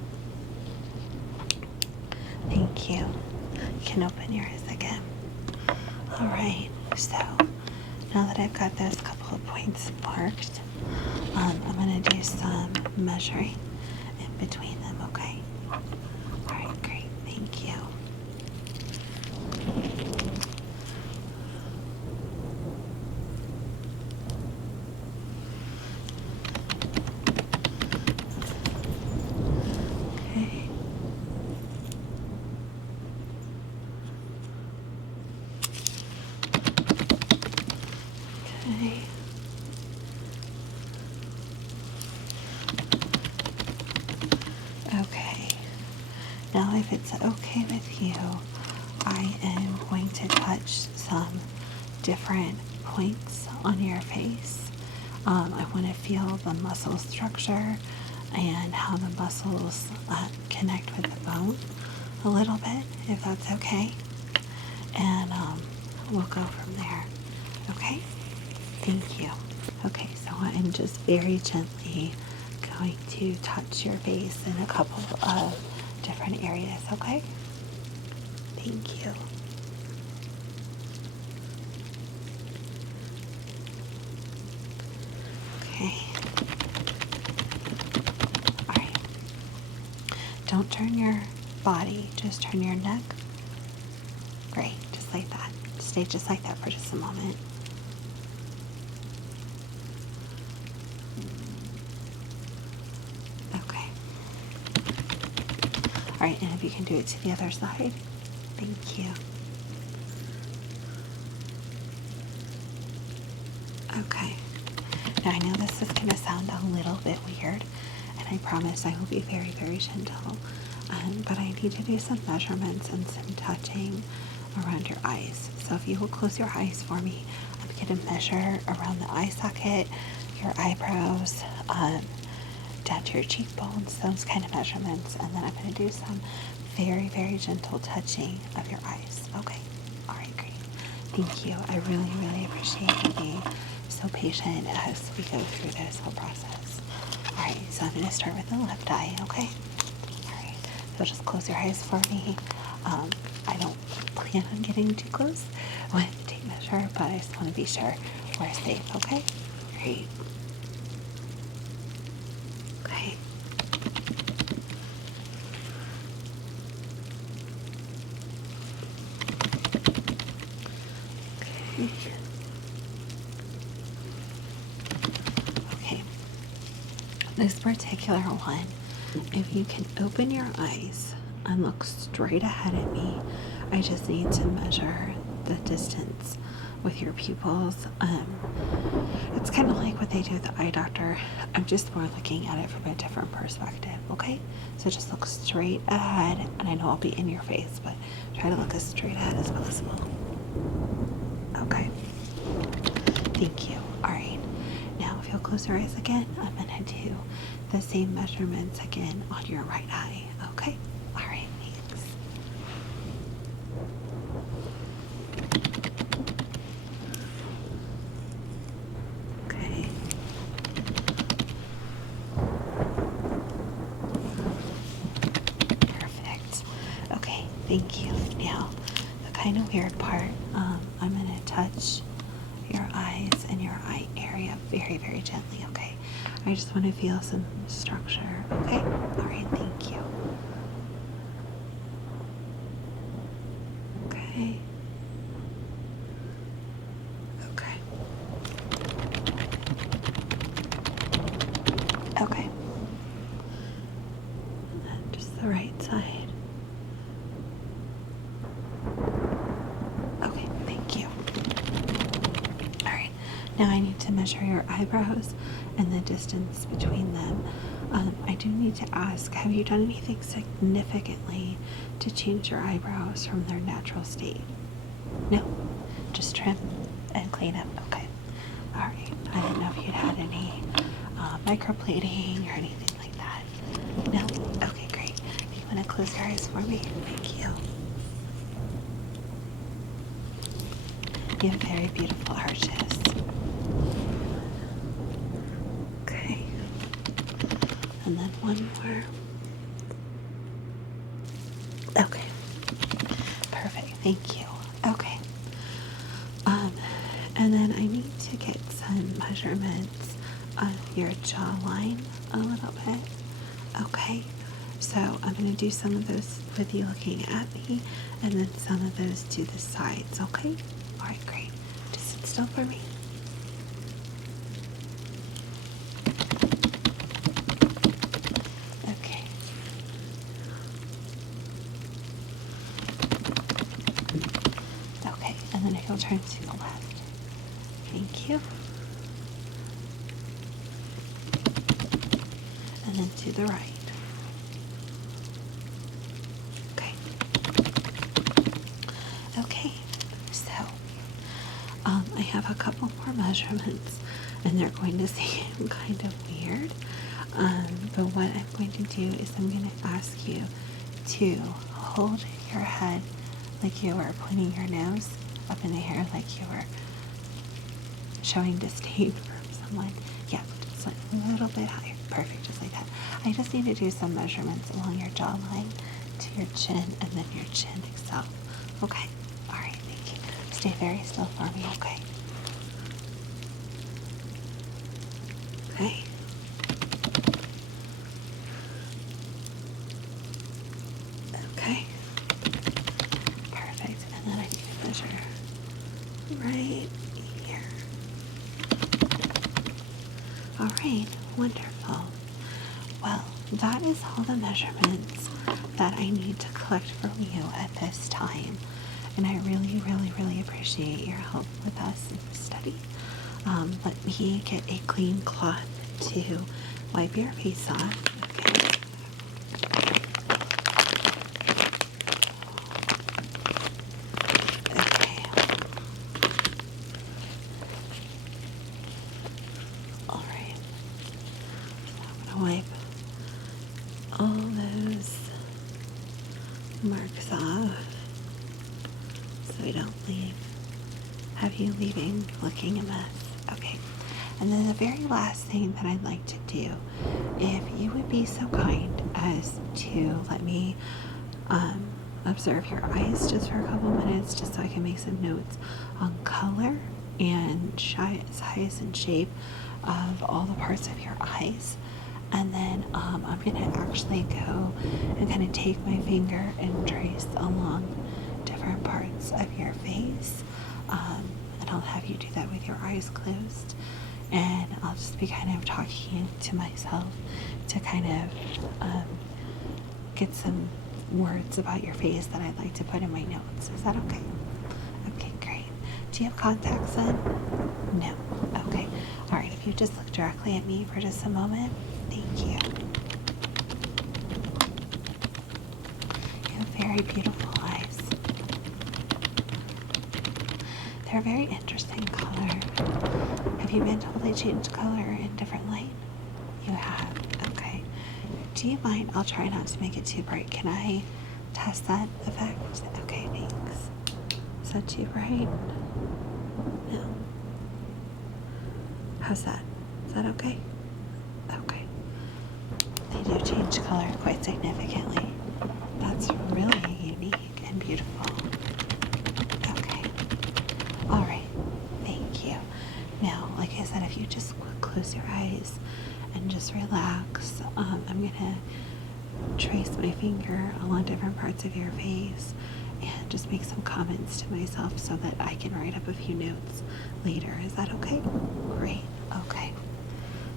Thank you. You can open your eyes again. All right. So now that I've got those couple of points marked, I'm going to do some measuring in between them, okay? All right, great. Thank you. Okay. Okay. Okay. Now, if it's okay with you, I am going to touch some different points on your face. I want to feel the muscle structure and how the muscles connect with the bone a little bit, if that's okay. And we'll go from there. Okay? Thank you. Okay, so I'm just very gently going to touch your face in a couple of different areas, okay? Thank you. Okay. All right. Don't turn your body, just turn your neck. Great, just like that. Stay just like that for just a moment. Okay. All right, and if you can do it to the other side. Thank you. Okay. Now I know this is going to sound a little bit weird, and I promise I will be very, very gentle. But I need to do some measurements and some touching around your eyes. So if you will close your eyes for me, I'm going to measure around the eye socket, your eyebrows, down to your cheekbones, those kind of measurements. And then I'm going to do some very, very gentle touching of your eyes. Okay. All right, great. Thank you. I really, really appreciate you being so patient as we go through this whole process. All right, so I'm going to start with the left eye, okay? All right, so just close your eyes for me. I don't plan on getting too close when you take measure, but I just want to be sure we're safe, okay? Great. Okay, this particular one, if you can open your eyes and look straight ahead at me, I just need to measure the distance with your pupils. It's kind of like what they do with the eye doctor. I'm just more looking at it from a different perspective, okay? So just look straight ahead, and I know I'll be in your face, but try to look as straight ahead as possible. Okay. Thank you. All right. Now, if you'll close your eyes again, I'm going to do the same measurements again on your right eye, okay? All right, thanks. Okay. Perfect. Okay, thank you. Now, the kind of weird part, I'm going to touch your eyes and your eye area very, very gently, okay? I just want to feel some structure, okay? All right, thank you. Okay. Okay. Okay. And then just the right side. Okay, thank you. All right, now I need to measure your eyebrows and the distance between them. I do need to ask, have you done anything significantly to change your eyebrows from their natural state? No? Just trim and clean up? Okay. All right. I didn't know if you'd had any microblading or anything like that. No? Okay, great. If you want to close your eyes for me? Thank you. You have very beautiful arches. Okay. And then one more. Okay. Perfect. Thank you. Okay. And then I need to get some measurements of your jawline a little bit. Okay. So I'm going to do some of those with you looking at me, and then some of those to the sides. Okay. All right. Great. Just sit still for me. Okay. Okay, and then if you'll turn to the left. Thank you. And then to the right. Okay. Okay, so I have a couple more measurements, and they're going to seem kind of weird. But what I'm going to do is I'm going to ask you to hold your head like you were pointing your nose up in the air, like you were showing disdain from someone. Yeah, just like a little bit higher. Perfect, just like that. I just need to do some measurements along your jawline to your chin and then your chin itself. Okay? All right, thank you. Stay very still for me, okay? Okay. Okay. Perfect. And then I need to measure right here. All right, wonderful. Well, that is all the measurements that I need to collect from you at this time. And I really, really, really appreciate your help with us in this study. Let me get a clean cloth to wipe your face off. Okay. Okay. All right. So I'm gonna wipe all those marks off so we don't have you leaving looking a mess. Okay. And then the very last thing that I'd like to do, if you would be so kind as to let me observe your eyes just for a couple minutes, just so I can make some notes on color and size and shape of all the parts of your eyes. And then I'm going to actually go and kind of take my finger and trace along different parts of your face. And I'll have you do that with your eyes closed. And I'll just be kind of talking to myself to kind of get some words about your face that I'd like to put in my notes. Is that okay? Okay, great. Do you have contacts in? No. Okay. All right. If you just look directly at me for just a moment. Thank you. You have very beautiful eyes. They're a very interesting color. Have you been told they change color in different light? You have. Okay. Do you mind? I'll try not to make it too bright. Can I test that effect? Okay, thanks. Is that too bright? No. How's that? Is that okay? Okay. They do change color quite significantly. That's really unique and beautiful. Okay. All right. Thank you. Now, like I said, if you just close your eyes and just relax, I'm going to trace my finger along different parts of your face and just make some comments to myself so that I can write up a few notes later. Is that okay? Great. Okay.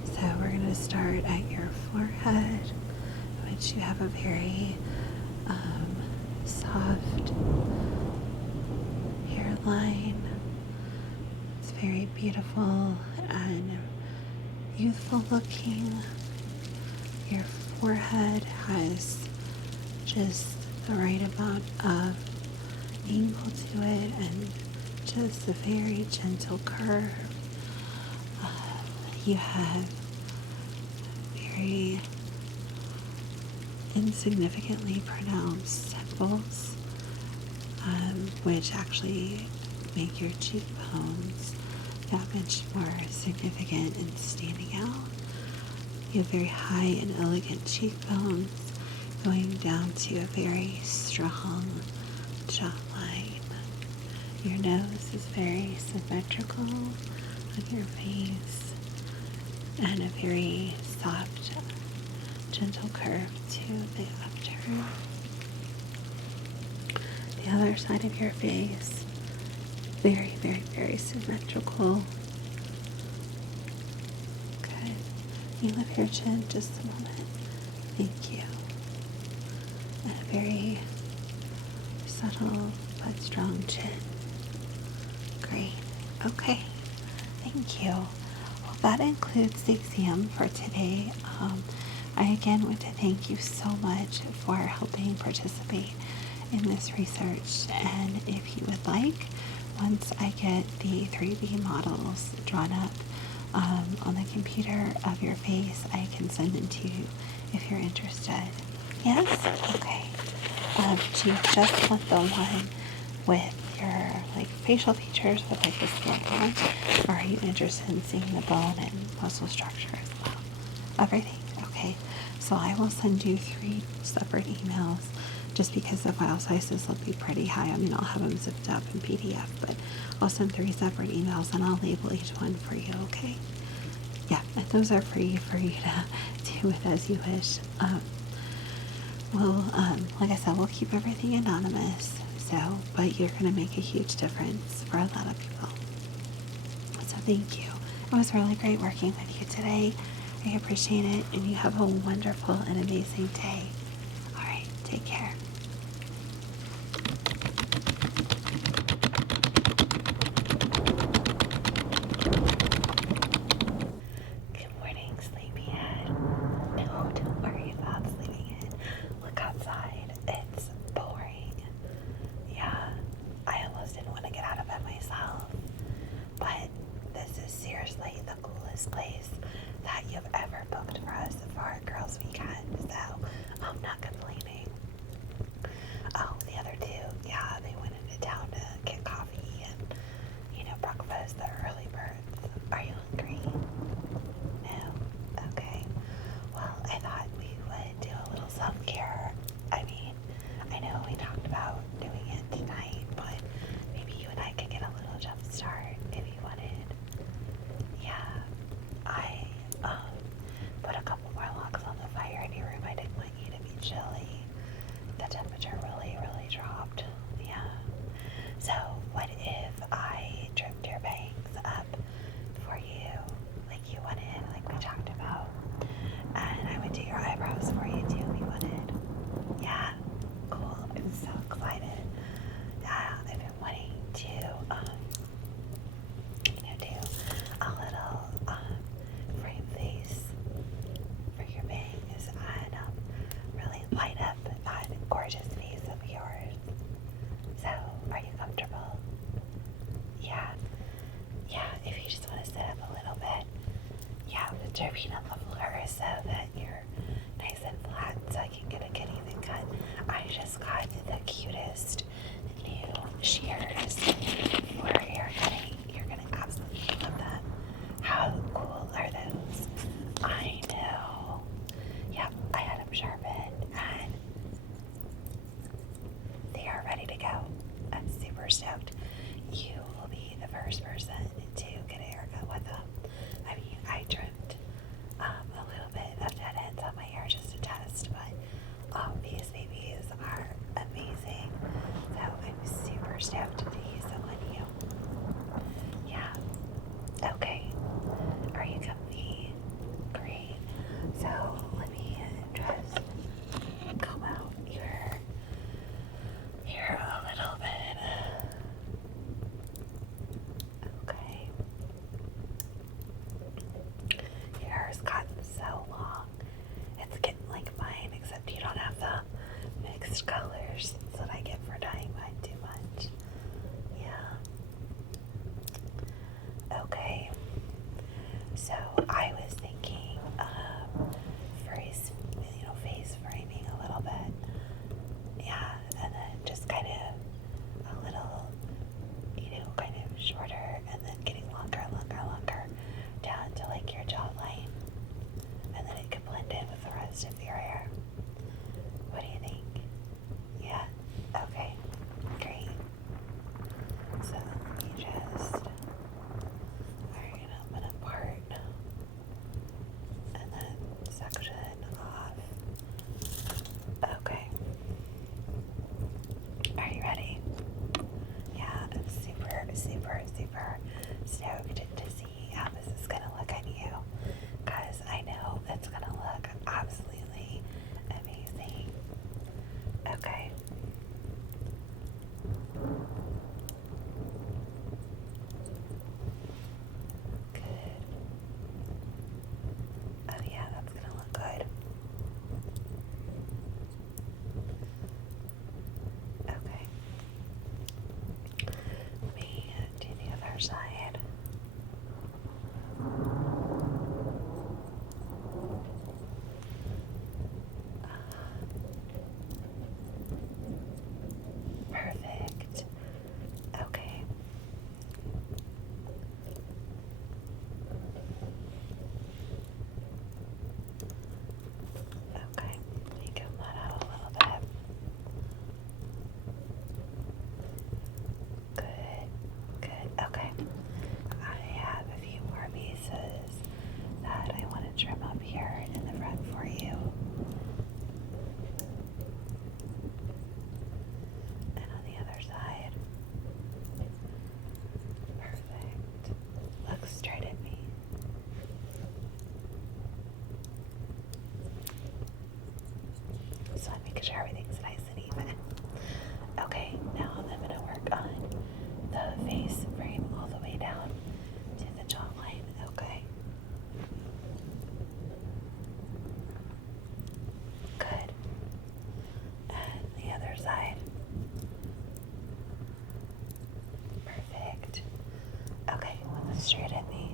So we're going to start at your forehead, which you have a very soft hairline. It's very beautiful and youthful looking. Your forehead has just the right amount of angle to it and just a very gentle curve. You have very insignificantly pronounced temples, which actually make your cheekbones that much more significant and standing out. You have very high and elegant cheekbones going down to a very strong jawline. Your nose is very symmetrical on your face and a very soft, gentle curve to the upturn. The other side of your face, very, very, very symmetrical. Good. You lift your chin just a moment. Thank you. And a very subtle but strong chin. Great. Okay. Thank you. Well, that includes the exam for today. I again want to thank you so much for helping participate in this research. And if you would like, once I get the 3D models drawn up on the computer of your face, I can send them to you if you're interested. Yes? Okay. Do you just want the one with your facial features with the skin on, or are you interested in seeing the bone and muscle structure as well? Everything? Okay. So I will send you 3 separate emails just because the file sizes will be pretty high. I mean, I'll have them zipped up in PDF, but I'll send 3 separate emails and I'll label each one for you, okay? Yeah, and those are free for you to do with as you wish. Like I said, we'll keep everything anonymous, but you're going to make a huge difference for a lot of people. So thank you. It was really great working with you today. I appreciate it, and you have a wonderful and amazing day. All right, take care. Good morning, sleepyhead. No, don't worry about sleepyhead. Look outside. It's boring. Yeah, I almost didn't want to get out of bed myself. But this is seriously the coolest place that you've ever booked for us for our girls' weekend. So I'm not complaining. Oh, the other 2, yeah, they went into town to get coffee and, breakfast, the early birds. Are you hungry? No? Okay. Well, I thought we would do a little self-care. I mean, I know we talked about doing it tonight, but maybe you and I could get a little jump start if you wanted. Yeah, I put a couple more logs on the fire in your room. I didn't want you to be chilly. ears for haircutting. You're gonna absolutely love them. How cool are those? I know. Yep, I had them sharpened and they are ready to go. I'm super stoked. You will be the first person to get a haircut with them. I mean, I trimmed a little bit of dead ends on my hair just to test, but these babies are amazing. So I'm super stoked to use them on you. Yeah. Okay. Are you comfy? Great. So let me just comb out your hair a little bit. Okay. Your hair has gotten so long. It's getting like mine, except you don't have the mixed colors that I get for dyeing mine too much. Yeah. Okay. So I was thinking face framing a little bit. Yeah, and then just kind of a little, kind of shorter, and then getting longer down to like your jawline. And then it could blend in with the rest of your hair. What do you think? Yeah? Okay. Great. So let me just iron up and apart. And then section off. Okay. Are you ready? Yeah, I'm super stoked to see how this is gonna look on you. Because I know it's gonna look absolutely amazing. Okay. Good. Oh yeah, that's gonna look good. Okay. Let me do the other side. Perfect. Okay. Okay. Let me comb that out a little bit. Good. Okay. I have a few more pieces that I want to trim up here in the front for you. And on the other side. Perfect. Look straight at me. So I'm making sure everything's nice and even. Okay, now I'm going to work on the face frame all the way down to the jawline. Okay. Good. And the other side. Perfect. Okay, look straight at me.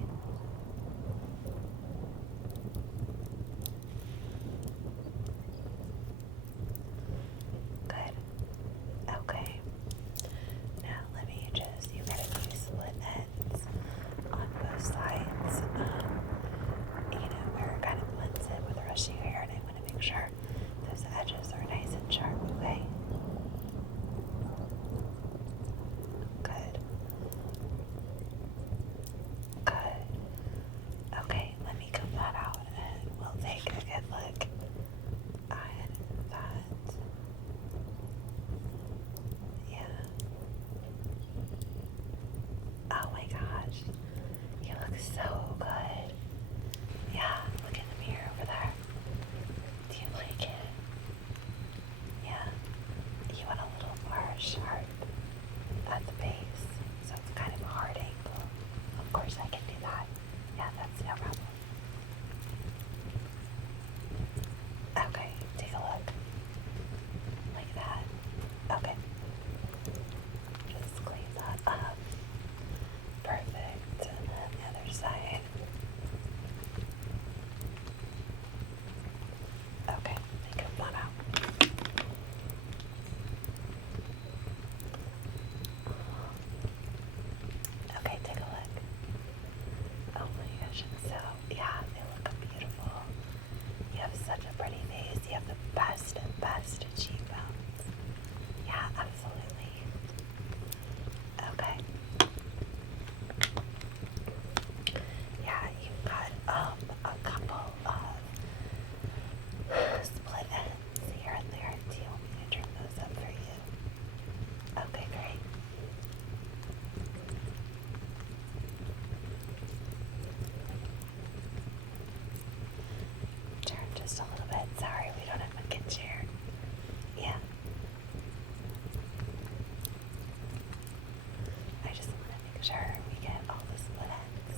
sure we get all the split ends.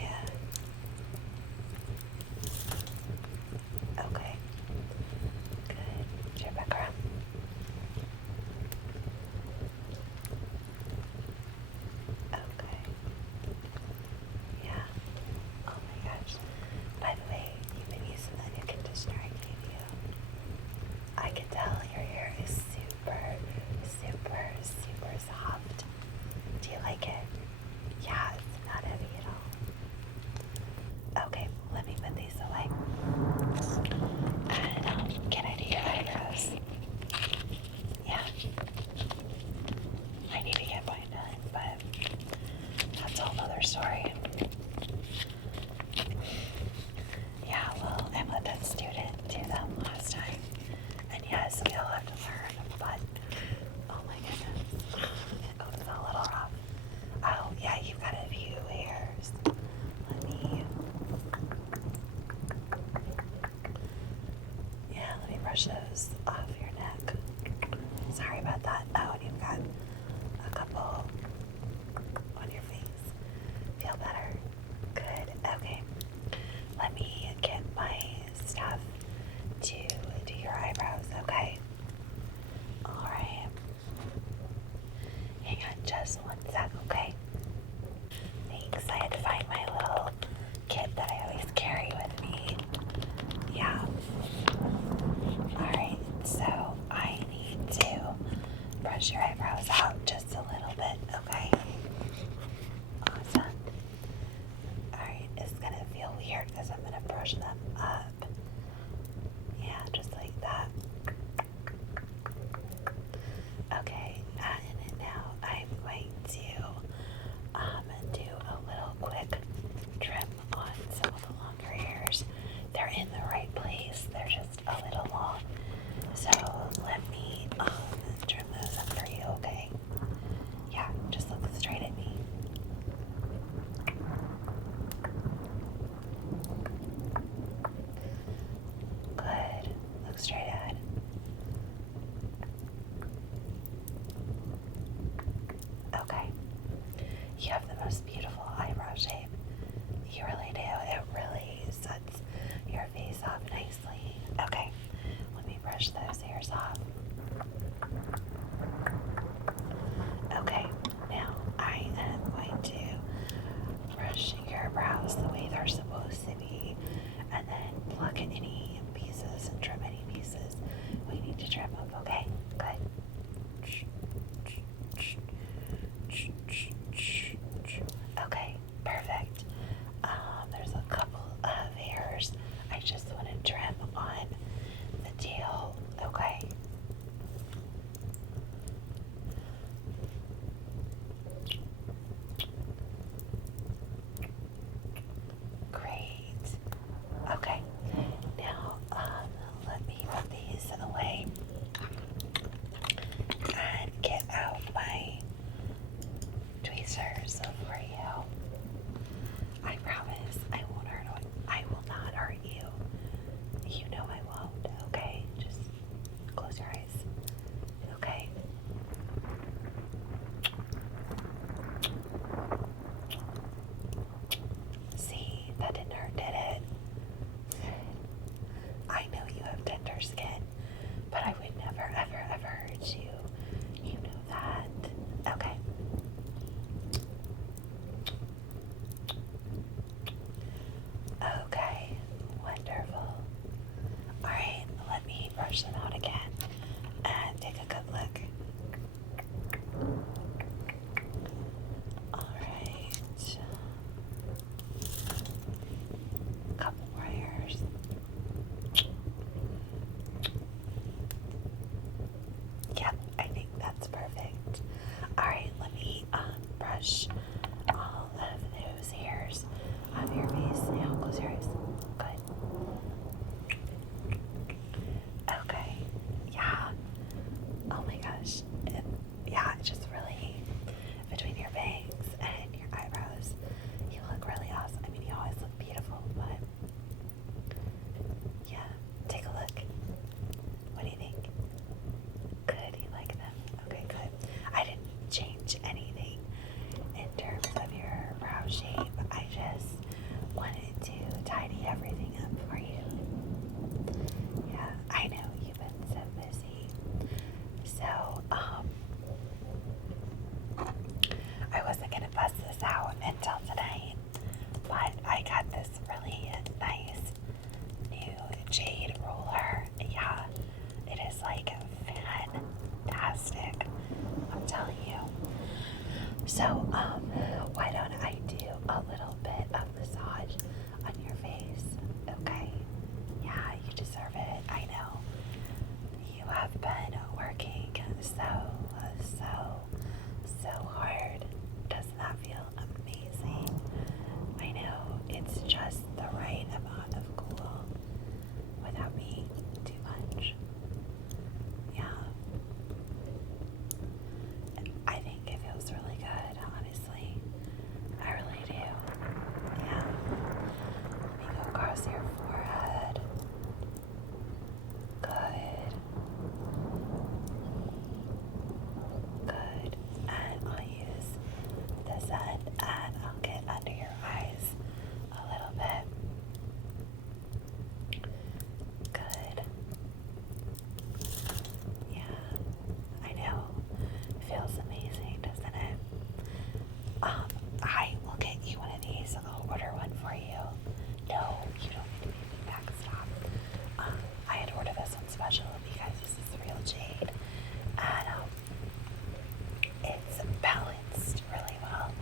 Yeah. Okay. Good. Turn back around. Okay. Yeah. Oh my gosh. By the way, you've been using the new conditioner I gave you. I can tell your hair is super, super, super soft. Do you like it? Yeah, it's not heavy at all. Okay, let me put these away. And can I do your eyebrows? Yeah. I need to get mine done, but that's a whole other story. Yeah, well, I let that student do them last time. And yes, we all have to learn, but oh my goodness, it was a little rough. Oh, yeah, you've got a few hairs. Let me brush those off your neck. Sorry about that. Oh, and you've got a couple on your face. Feel better? Good. Okay. Let me get my stuff to do your eyebrows, okay? Alright. Hang on just one sec, okay? Thanks. I had to find my little kit that I always carry with me. Yeah. Alright, so I need to brush your eyebrows out just a little bit, okay? Awesome. Alright, it's gonna feel weird because I'm gonna brush them up. Yeah, just like that. Okay, and now I'm going to do a little quick trim on some of the longer hairs. They're in the right place, they're just a little long. So let me trim those up for you, okay? Yeah, just look straight at me. Good. Look straight ahead. Okay. You have the most beautiful eyebrow shape. You really do. It really sets your face off nicely. Okay. Let me brush those hairs off. Okay. Now I am going to brush your brows the way they're supposed to be, and then pluck any pieces and trim any pieces we need to trim up. Okay. Good. Okay, perfect. There's a couple of hairs I just want to trim on the tail, okay? Great. Okay, now let me put these away and get out my tweezers for you. I promise I won't hurt. I will not hurt you. You know I won't. Okay, just close your eyes. Okay. See, that didn't hurt, did it? I know you have tender skin, but I would never, ever, ever hurt you. You know that. Okay. Okay, wonderful. Alright, let me brush them out again and take a good look. Alright. Couple more hairs. Yep, I think that's perfect. Alright, let me brush all of those hairs on your face. Now close your eyes. Good. Okay. Yeah. Oh my gosh. Yeah, it just really, between your bangs and your eyebrows, you look really awesome. I mean, you always look beautiful, but yeah, take a look. What do you think? Good, you like them? Okay, good. I didn't change anything So, why don't I do a little bit of massage on your face? Okay. Yeah, you deserve it. I know. You have been working so hard. Doesn't that feel amazing? I know. It's just the right amount of cool without being too much. Yeah. I think it feels really good, honestly. I really do. Yeah. Let me go across your forehead. Good. Good. And I'll use this end and I'll get under your eyes a little bit. Good. Yeah. I know. It feels amazing, doesn't it? I will get you one of these. I'll order one for you. No, you don't need to pay me back. Stop. I had ordered this one special because this is real jade. And it's balanced really well.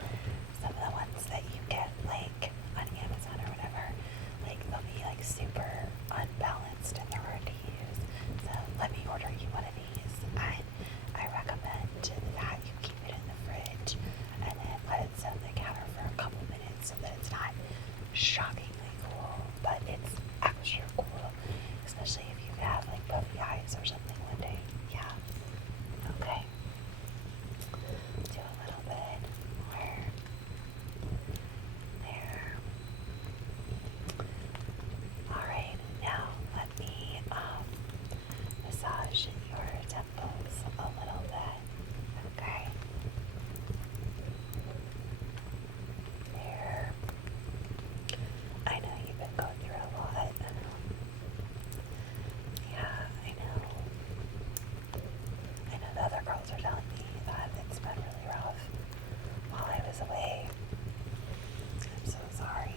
Some of the ones that you get like on Amazon or whatever, like they'll be like super unbalanced and they're hard to use. So let me order you one of these. And I recommend that you keep it in the fridge and then let it sit on the counter for a couple minutes so that it's not shockingly cool, but it's extra cool, especially if you have like puffy eyes or something one day. Yeah. Okay. Do a little bit more. There. Alright, now let me massage your temples a little bit. Okay. There. I know you've been going through a lot. Yeah, I know. I know the other girls are telling me that it's been really rough while I was away. I'm so sorry.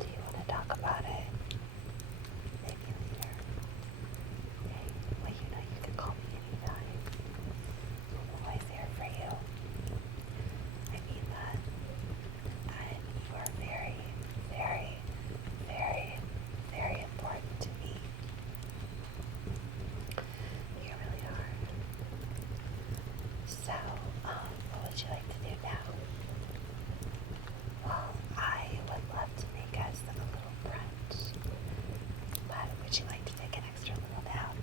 Do you want to talk about it? Maybe later. Okay. Well, you know you can call me anytime. I'm always here for you. I mean that. And you are very, very, very, very important to me. You really are. So, what would you like to do now? Well, I would love to make us a little brunch. But would you like to take an extra little nap?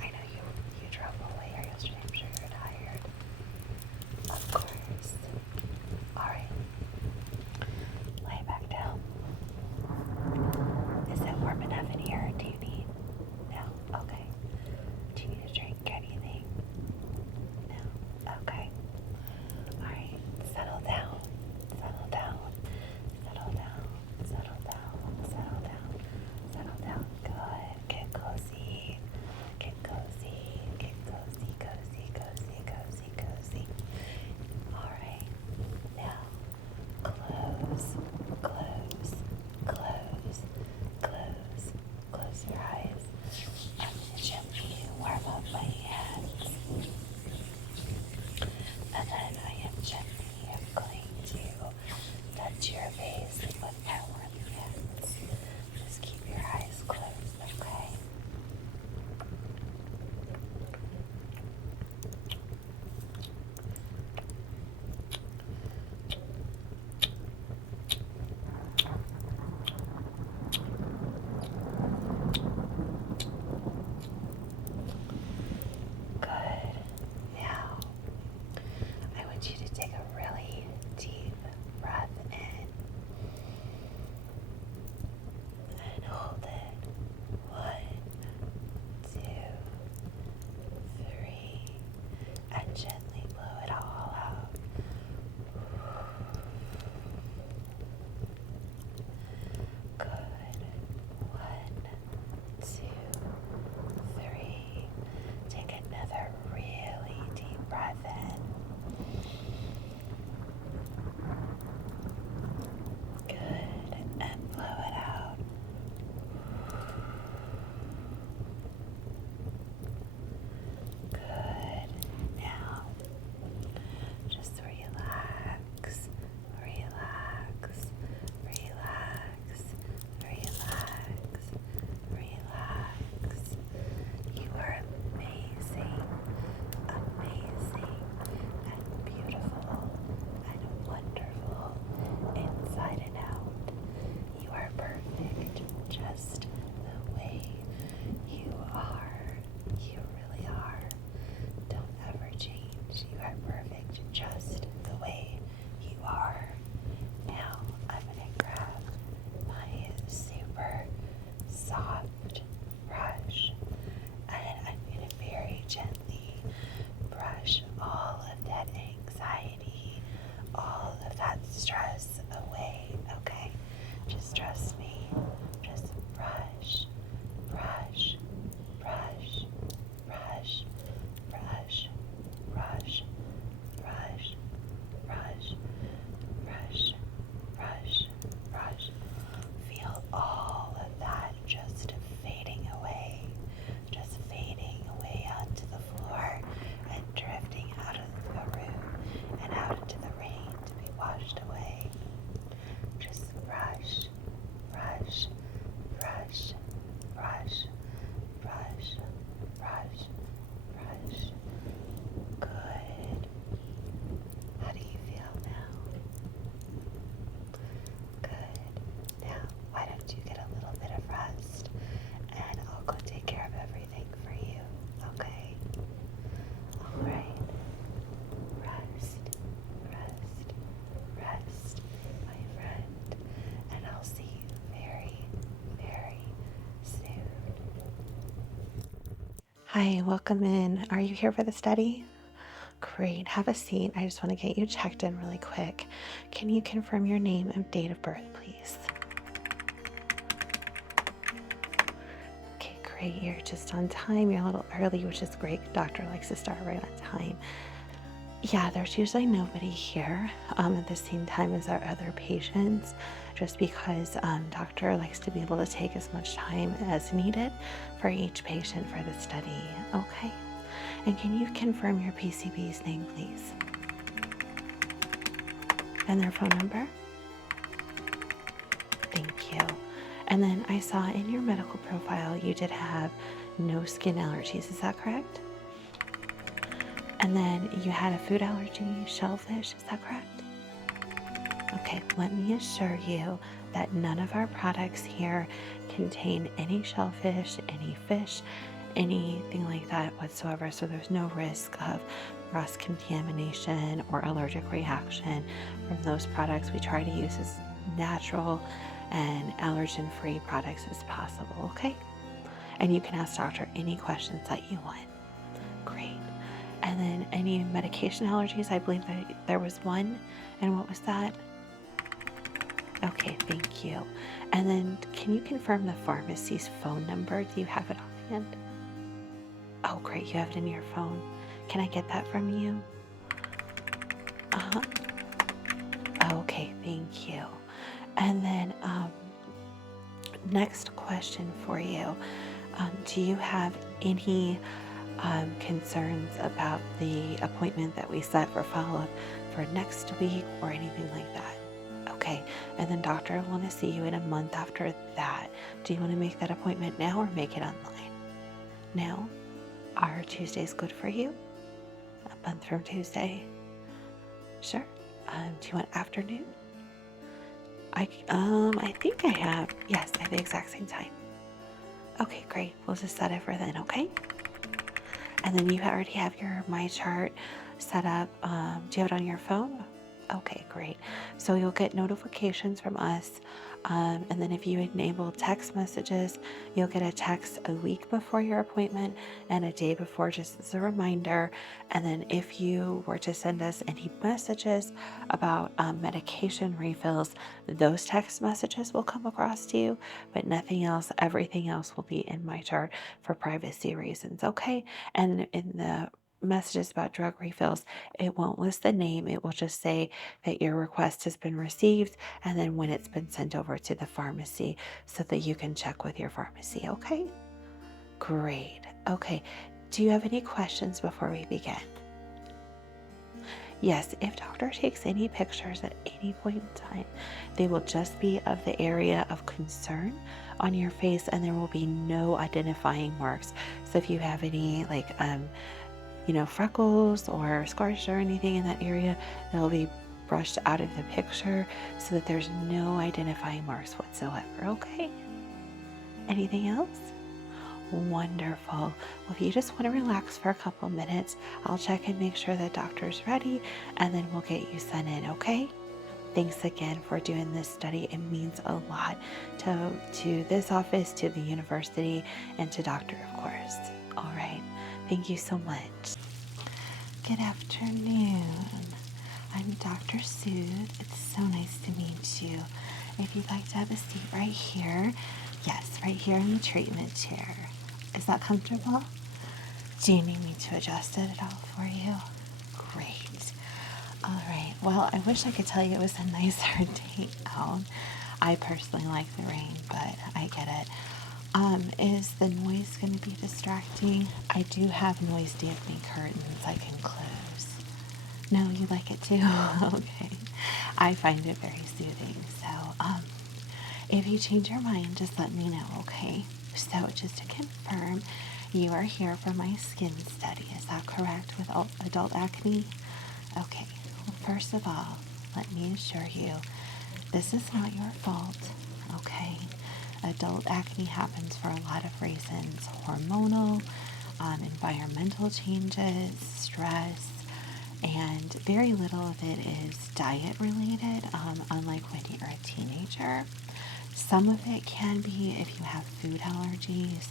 I know you drove all the way here yesterday. I'm sure you're tired. Of course. Alright. Lay back down. Is it warm enough in here? Do you need? No? Okay. Do you need a drink? Anything? No? Okay. Alright. Settle down. Settle down. Settle down. Settle down. Settle down. Settle down. Good. Get cozy. Get cozy. Get cozy. Cozy. Cozy. Cozy. Cozy. Alright. Now close. Close. Close. Close. Close your eyes. I'm going to gently warm up my hands. And then I am gently going to touch your face with my warm hands. Just keep your eyes closed, okay? Good. Now, I want you to take a really deep breath in and hold it. 1, 2, 3, and gently blow it all out. Good. 1, 2, 3. Take another really deep breath in. Good. And blow it out. Good. Now, Hi, welcome in. Are you here for the study? Great. Have a seat. I just want to get you checked in really quick. Can you confirm your name and date of birth, please? Okay, great. You're just on time. You're a little early, which is great. Doctor likes to start right on time. Yeah, there's usually nobody here at the same time as our other patients, just because doctor likes to be able to take as much time as needed for each patient for the study. Okay. And can you confirm your PCB's name, please? And their phone number? Thank you. And then I saw in your medical profile you did have no skin allergies. Is that correct? And then you had a food allergy, shellfish. Is that correct? Okay, let me assure you that none of our products here contain any shellfish, any fish, anything like that whatsoever. So there's no risk of cross contamination or allergic reaction from those products. We try to use as natural and allergen free products as possible, okay? And you can ask doctor any questions that you want. Great. And then any medication allergies? I believe that there was one. And what was that? Okay, thank you. And then can you confirm the pharmacy's phone number? Do you have it offhand? Oh, great. You have it in your phone. Can I get that from you? Uh-huh. Okay, thank you. And then next question for you. Do you have any concerns about the appointment that we set for follow-up for next week or anything like that? Okay, and then doctor will want to see you in a month after that. Do you want to make that appointment now or make it online? Now? Are Tuesdays good for you? A month from Tuesday? Sure. Do you want afternoon? I think I have. Yes, I have the exact same time. Okay, great. We'll just set it for then, okay? And then you already have your My Chart set up. Do you have it on your phone? Okay, great. So you'll get notifications from us. And then if you enable text messages, you'll get a text a week before your appointment and a day before, just as a reminder. And then if you were to send us any messages about medication refills, those text messages will come across to you, but nothing else. Everything else will be in My Chart for privacy reasons, okay? And in the messages about drug refills, it won't list the name. It will just say that your request has been received and then when it's been sent over to the pharmacy so that you can check with your pharmacy, okay? Great. Okay. Do you have any questions before we begin? Yes, if doctor takes any pictures at any point in time, they will just be of the area of concern on your face and there will be no identifying marks. So if you have any freckles or scars or anything in that area, they'll be brushed out of the picture so that there's no identifying marks whatsoever, okay? Anything else? Wonderful. Well, if you just want to relax for a couple minutes, I'll check and make sure that doctor's ready and then we'll get you sent in, okay? Thanks again for doing this study. It means a lot to this office, to the university, and to doctor, of course. All right. Thank you so much. Good afternoon. I'm Dr. Sood. It's so nice to meet you. If you'd like to have a seat right here. Yes, right here in the treatment chair. Is that comfortable? Do you need me to adjust it at all for you? Great. All right. Well, I wish I could tell you it was a nicer day out. I personally like the rain, but I get it. Is the noise going to be distracting? I do have noise dampening curtains I can close. No, you like it too? Okay. I find it very soothing. So, if you change your mind, just let me know, okay? So, just to confirm, you are here for my skin study. Is that correct, with adult acne? Okay. Well, first of all, let me assure you, this is not your fault, okay? Adult acne happens for a lot of reasons: hormonal, environmental changes, stress, and very little of it is diet related, unlike when you're a teenager. Some of it can be if you have food allergies,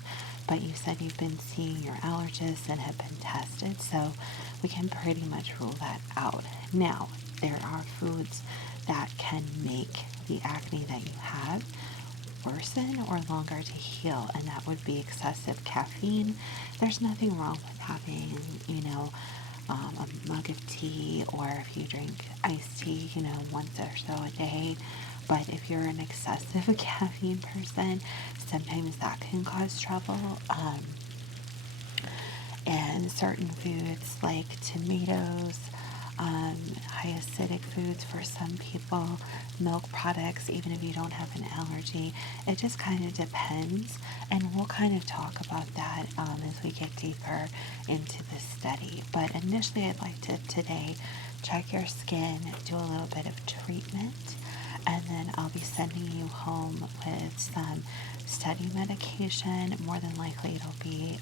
but you said you've been seeing your allergist and have been tested, so we can pretty much rule that out. Now, there are foods that can make the acne that you have worsen or longer to heal, and that would be excessive caffeine. There's nothing wrong with having, a mug of tea, or if you drink iced tea, once or so a day. But if you're an excessive caffeine person, sometimes that can cause trouble. And certain foods like tomatoes, high acidic foods for some people, milk products, even if you don't have an allergy. It just kind of depends, and we'll kind of talk about that as we get deeper into the study. But initially, I'd like to today check your skin, do a little bit of treatment, and then I'll be sending you home with some study medication. More than likely, it'll be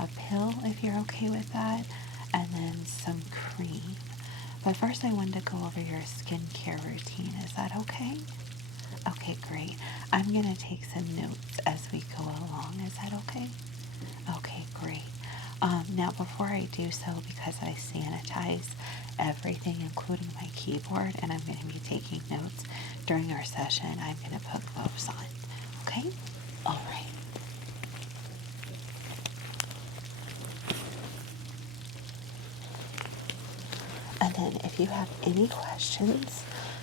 a pill if you're okay with that, and then some cream. But first I wanted to go over your skincare routine. Is that okay? Okay, great. I'm going to take some notes as we go along. Is that okay? Okay, great. Now before I do so, because I sanitize everything, including my keyboard, and I'm going to be taking notes during our session, I'm going to put gloves on. Okay? All right. And then if you have any questions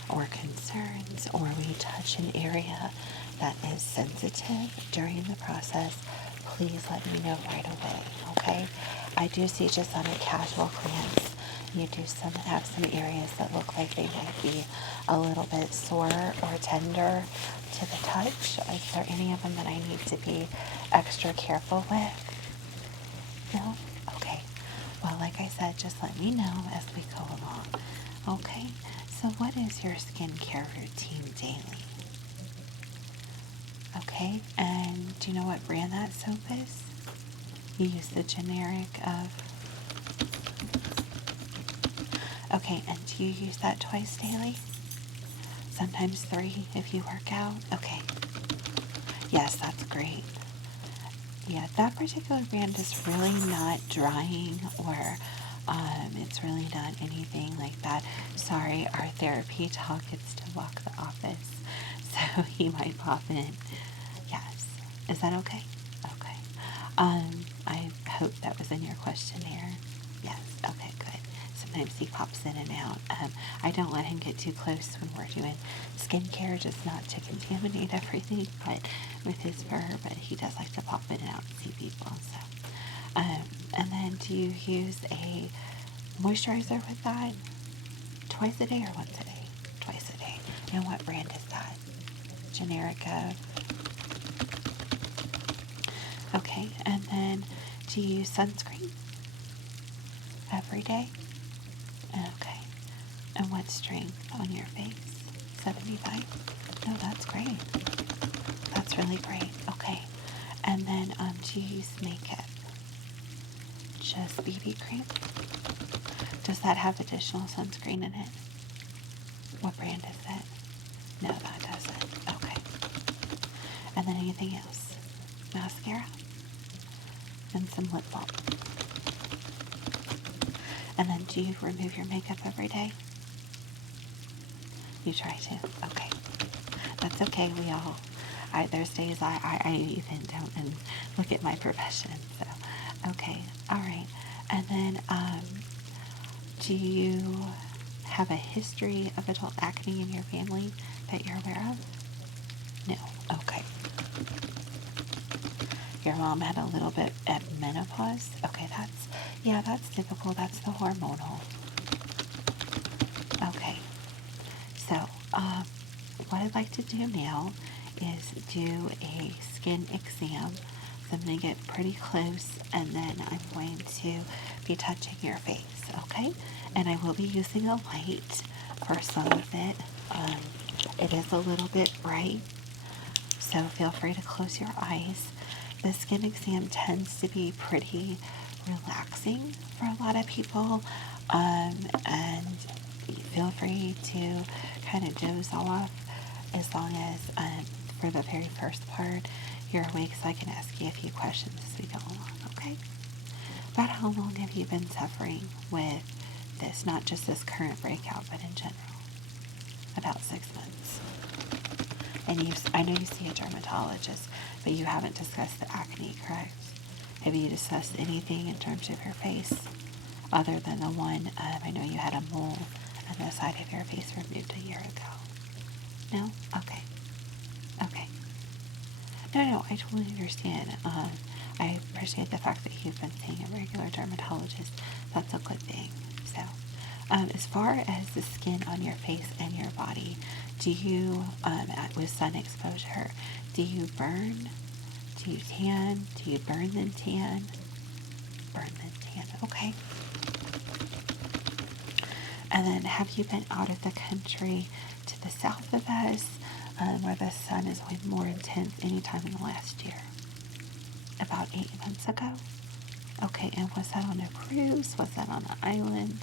or concerns, or we touch an area that is sensitive during the process, please let me know right away, okay? I do see, just on a casual glance, you do have some areas that look like they might be a little bit sore or tender to the touch. Is there any of them that I need to be extra careful with? No? Okay. Well, like I said, just let me know as we go along. Okay? So what is your skincare routine daily? Okay? And do you know what brand that soap is? You use the generic of... Okay, and do you use that twice daily? Sometimes 3 if you work out? Okay. Yes, that's great. Yeah, that particular brand is really not drying, or it's really not anything like that. Sorry, our therapy talk gets to walk the office, so he might pop in. Yes. Is that okay? Okay. I hope that was in your questionnaire. Yes. Okay, good. Sometimes he pops in and out. I don't let him get too close when we're doing skincare, just not to contaminate everything, but with his fur. But he does like to pop in and out and see people. So, and then do you use a moisturizer with that? Twice a day or once a day? Twice a day. And what brand is that? Generic of? Okay, and then do you use sunscreen every day? Okay. And what strength on your face? 75? No, that's great. That's really great. Okay. And then do you use makeup? Just BB cream? Does that have additional sunscreen in it? What brand is it? No, that doesn't. Okay. And then anything else? Mascara? And some lip balm. And then do you remove your makeup every day? You try to? Okay. That's okay. We all, there's days I even don't and look at my profession. So, okay. All right. And then, do you have a history of adult acne in your family that you're aware of? No. Okay. Your mom had a little bit at menopause? Okay, that's typical. That's the hormonal. Okay. So, what I'd like to do now is do a skin exam. So I'm going to get pretty close, and then I'm going to be touching your face, okay? And I will be using a light for some of it. It is a little bit bright, so feel free to close your eyes. The skin exam tends to be pretty relaxing for a lot of people, and feel free to kind of doze off, as long as for the very first part you're awake so I can ask you a few questions as we go along, okay? About how long have you been suffering with this? Not just this current breakout, but in general. About 6 months. And I know you see a dermatologist, but you haven't discussed the acne, correct? Have you discussed anything in terms of your face other than the one, I know you had a mole on the side of your face removed a year ago. No? Okay. Okay. No, I totally understand. I appreciate the fact that you've been seeing a regular dermatologist. That's a good thing. So, as far as the skin on your face and your body, do you, with sun exposure, do you burn? Do you tan? Do you burn then tan? Burn then tan. Okay. And then have you been out of the country to the south of us, where the sun is way more intense anytime in the last year? About 8 months ago? Okay, and was that on a cruise? Was that on an island?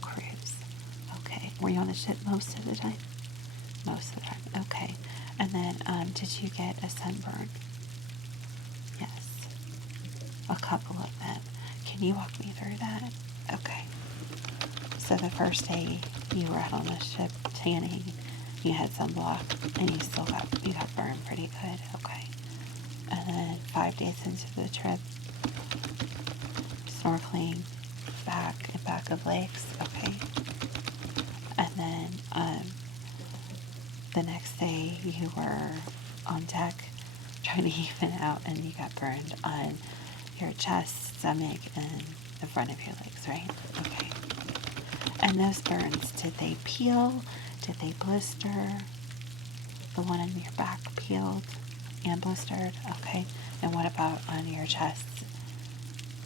Cruise. Okay. Were you on a ship most of the time? Most of the time. Okay. And then, did you get a sunburn? Yes. A couple of them. Can you walk me through that? Okay. So the first day you were out on the ship tanning, you had sunblock, and you got burned pretty good. Okay. And then 5 days into the trip, snorkeling back of lakes. Okay. And then the next day you were on deck trying to even out, and you got burned on your chest, stomach, and the front of your legs, right? Okay. And those burns, did they peel? Did they blister? The one on your back peeled and blistered? Okay. And what about on your chest?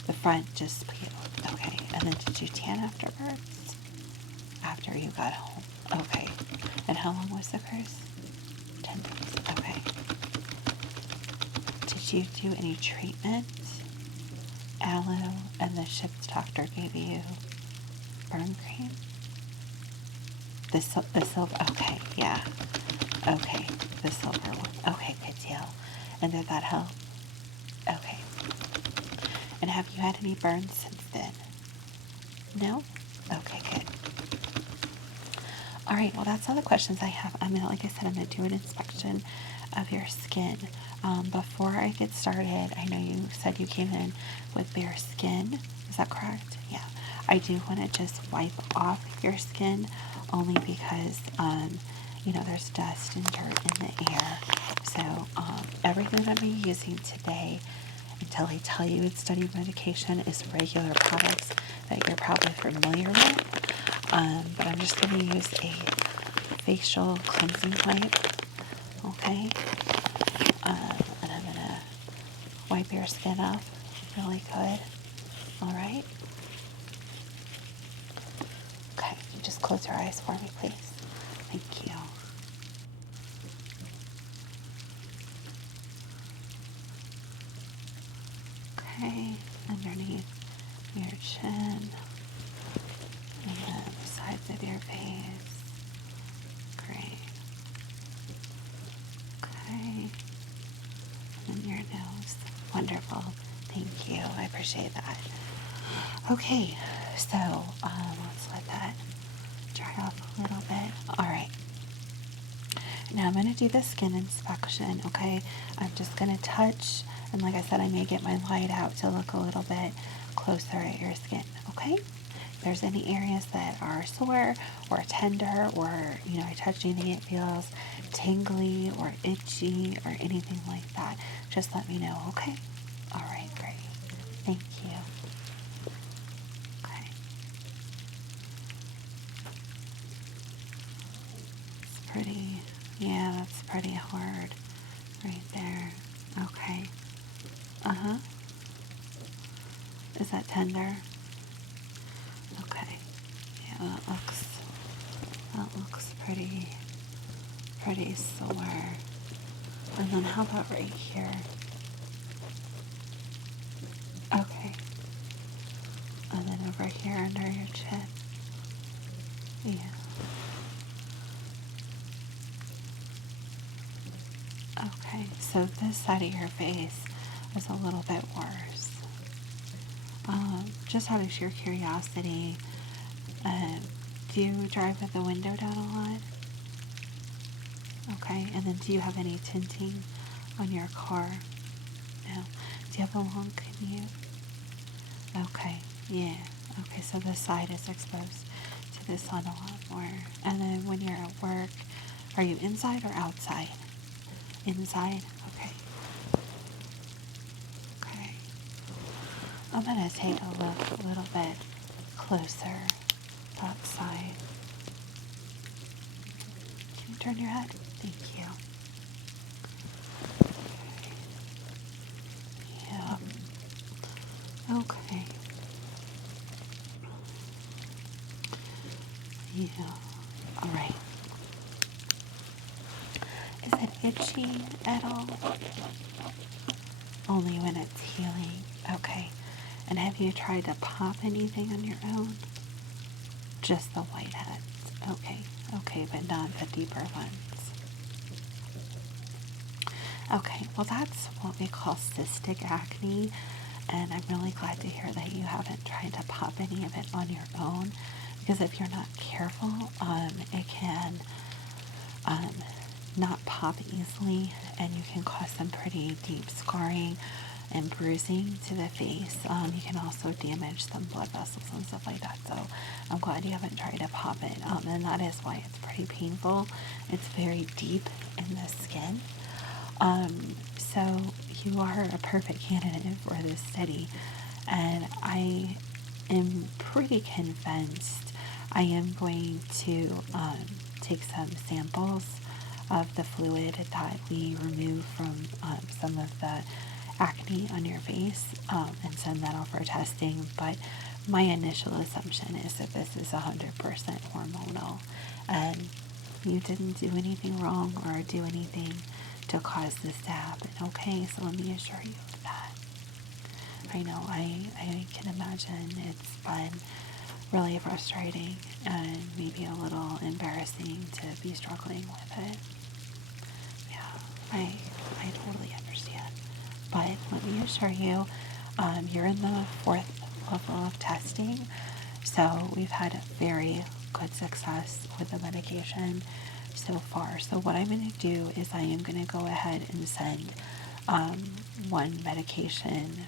The front just peeled. Okay. And then did you tan afterwards? After you got home? Okay. And how long was the cruise? 10 days. Okay. Did you do any treatment? Aloe, and the ship's doctor gave you burn cream? The silver, okay, yeah. Okay, the silver one. Okay, good deal. And did that help? Okay. And have you had any burns since then? No? Okay, good. All right, well, that's all the questions I have. Like I said, I'm going to do an inspection of your skin. Before I get started, I know you said you came in with bare skin. Is that correct? Yeah. I do want to just wipe off your skin only because, there's dust and dirt in the air. So everything that I'm using today, until I tell you it's study medication, is regular products that you're probably familiar with. But I'm just going to use a facial cleansing wipe, okay? And I'm going to wipe your skin off really good, all right? Okay, you just close your eyes for me, please. Thank you. Okay, underneath your chin, and then the sides of your face. Great. Okay, and your nose. Wonderful. Thank you. I appreciate that. Okay, so let's let that dry off a little bit. All right. Now I'm going to do the skin inspection, okay? I'm just going to touch, and like I said, I may get my light out to look a little bit closer at your skin, okay? If there's any areas that are sore or tender, or, I touch anything it feels tingly or itchy or anything like that, just let me know, okay? All right, great. Thank you. Okay. It's pretty, yeah, that's pretty hard right there. Okay. Uh-huh. Is that tender? Okay. Yeah, that looks pretty sore. And then how about right here? Okay. And then over here under your chin. Yeah. Okay, so this side of your face is a little bit worse. Just out of sheer curiosity, uh, do you drive with the window down a lot? Okay, and then do you have any tinting on your car? No. Do you have a long commute? Okay, yeah. Okay, so the side is exposed to the sun a lot more. And then when you're at work, are you inside or outside? Inside? Okay. Okay. I'm gonna take a look a little bit closer outside. Can you turn your head? Thank you. Yeah. Okay. Yeah. All right. Is it itchy at all? Only when it's healing. Okay. And have you tried to pop anything on your own? Just the whiteheads. Okay. Okay, but not the deeper ones. Okay, well that's what we call cystic acne, and I'm really glad to hear that you haven't tried to pop any of it on your own, because if you're not careful, it can not pop easily, and you can cause some pretty deep scarring and bruising to the face. You can also damage some blood vessels and stuff like that. So I'm glad you haven't tried to pop it. And that is why it's pretty painful. It's very deep in the skin. So you are a perfect candidate for this study. And I am pretty convinced I am going to take some samples of the fluid that we remove from some of the acne on your face and send that off for testing. But my initial assumption is that this is 100% hormonal, and you didn't do anything wrong or do anything to cause this to happen. Okay, so let me assure you of that. I know I can imagine it's been really frustrating and maybe a little embarrassing to be struggling with it. Yeah, I totally understand. But let me assure you, you're in the 4th level of testing, so we've had very good success with the medication so far. So what I'm going to do is I am going to go ahead and send one medication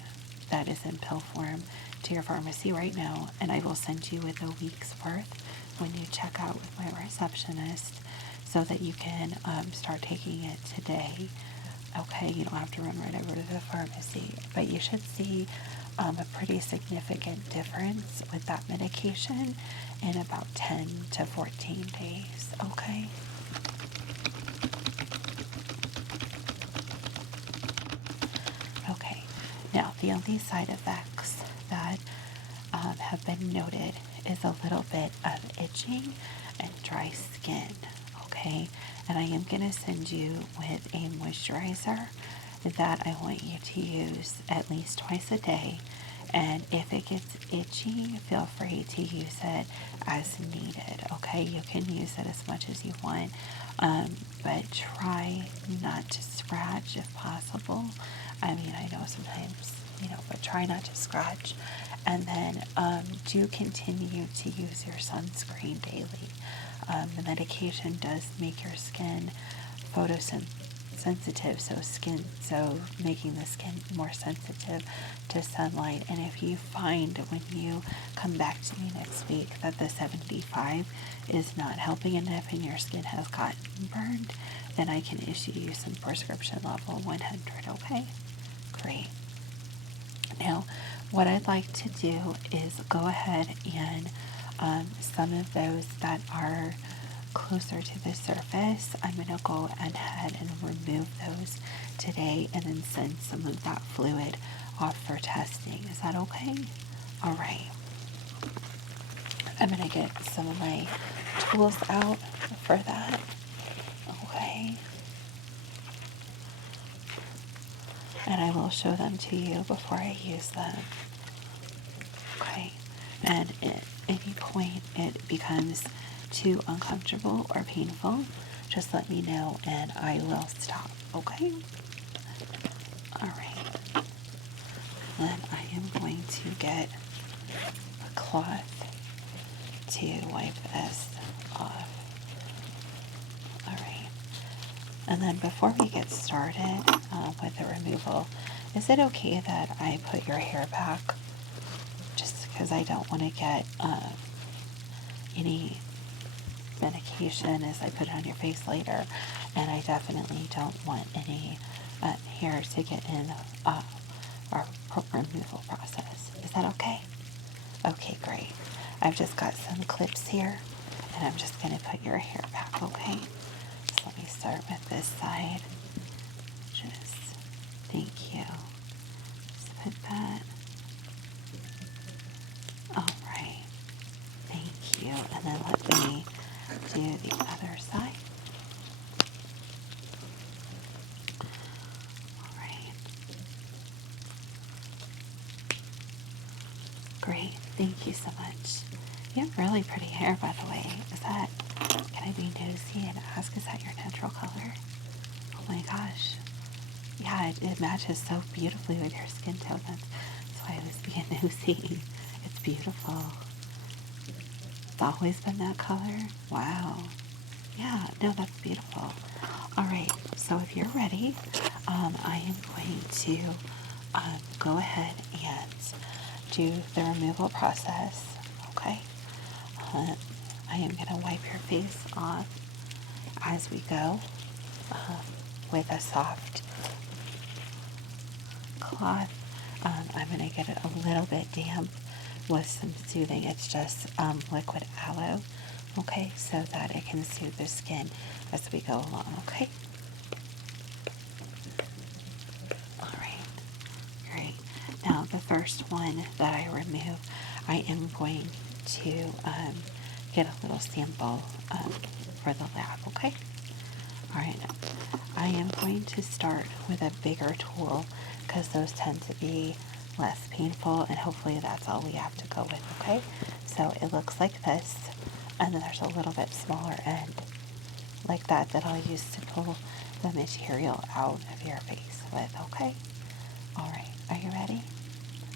that is in pill form to your pharmacy right now, and I will send you with a week's worth when you check out with my receptionist, so that you can start taking it today. Okay, you don't have to run right over to the pharmacy, but you should see a pretty significant difference with that medication in about 10 to 14 days. Okay. Okay, now the only side effects that have been noted is a little bit of itching and dry skin. Okay, and I am going to send you with a moisturizer that I want you to use at least twice a day. And if it gets itchy, feel free to use it as needed. Okay, you can use it as much as you want, but try not to scratch if possible. I mean, I know sometimes, but try not to scratch. And then do continue to use your sunscreen daily. The medication does make your skin photosensitive, so making the skin more sensitive to sunlight. And if you find when you come back to me next week that the 75 is not helping enough and your skin has gotten burned, then I can issue you some prescription level 100. Okay, great. Now, what I'd like to do is go ahead and some of those that are closer to the surface, I'm going to go ahead and remove those today and then send some of that fluid off for testing. Is that okay? All right. I'm going to get some of my tools out for that. Okay. And I will show them to you before I use them. Okay. And at any point it becomes too uncomfortable or painful, just let me know and I will stop. okay? All right. Then I am going to get a cloth to wipe this off. All right. And then before we get started with the removal, is it okay that I put your hair back? Just because I don't want to get any medication as I put it on your face later, and I definitely don't want any hair to get in our removal process. Is that okay? Okay, great. I've just got some clips here, and I'm just going to put your hair back, okay? So let me start with this side. Just, thank you. Just put that. All right. Thank you. And then let me do the other side. All right. Great. Thank you so much. You have really pretty hair, by the way. Can I be nosy and ask, is that your natural color? Oh my gosh. Yeah, it matches so beautifully with your skin tone. That's why I was being nosy. It's beautiful. It's always been that color? Wow. Yeah, no, that's beautiful. All right, so if you're ready, I am going to go ahead and do the removal process, okay? I am going to wipe your face off as we go with a soft cloth. I'm going to get it a little bit damp with some soothing. It's just liquid aloe, okay, so that it can soothe the skin as we go along, okay? All right, great. Now the first one that I remove, I am going to get a little sample for the lab, okay? All right, I am going to start with a bigger tool because those tend to be less painful, and hopefully that's all we have to go with, okay? So it looks like this, and then there's a little bit smaller end like that I'll use to pull the material out of your face with, okay? All right, are you ready?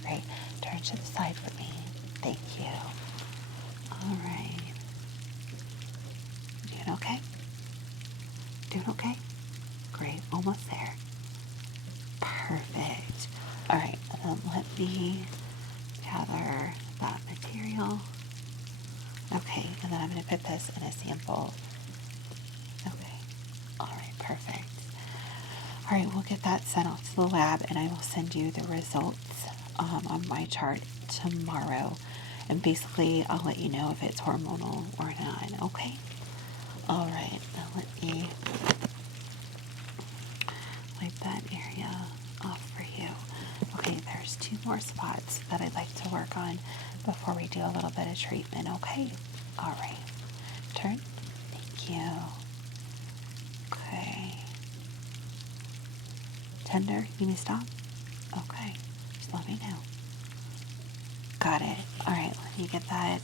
Great. Turn to the side for me. Thank you. All right. Doing okay? Doing okay? Great. Almost there. Perfect. All right. Let me gather that material. Okay. And then I'm going to put this in a sample. Okay. All right. Perfect. All right. We'll get that sent off to the lab, and I will send you the results on my chart tomorrow. And basically, I'll let you know if it's hormonal or not. Okay. All right. Now let me wipe that area off for you. Okay, there's 2 more spots that I'd like to work on before we do a little bit of treatment, okay? All right. Turn. Thank you. Okay. Tender, you need to stop? Okay. Just let me know. Got it. All right, let me get that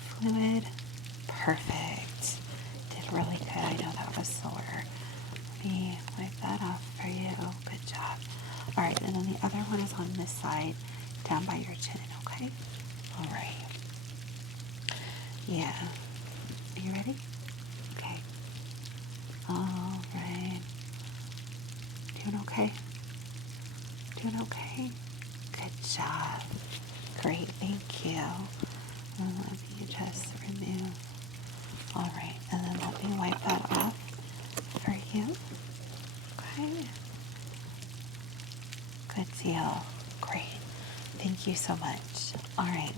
fluid. Perfect. Did really good. I know that was sore. Let me wipe that off for you. Good job. All right, and then the other one is on this side, down by your chin, okay? All right. Yeah. Are you ready? Okay. All right. Doing okay? Doing okay? Good job. Great, thank you. And let me just remove. All right, and then let me wipe that off for you. Okay. Good deal. Great. Thank you so much. All right.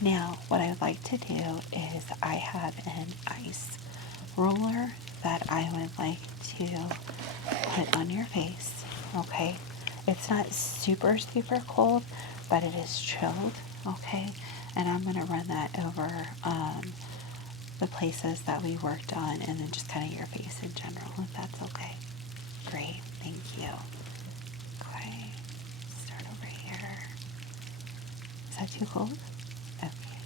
Now, what I would like to do is I have an ice roller that I would like to put on your face. Okay. It's not super, super cold, but it is chilled. Okay. And I'm going to run that over the places that we worked on and then just kind of your face in general, if that's okay. Great. Thank you. Okay. Start over here. Is that too cold? Okay.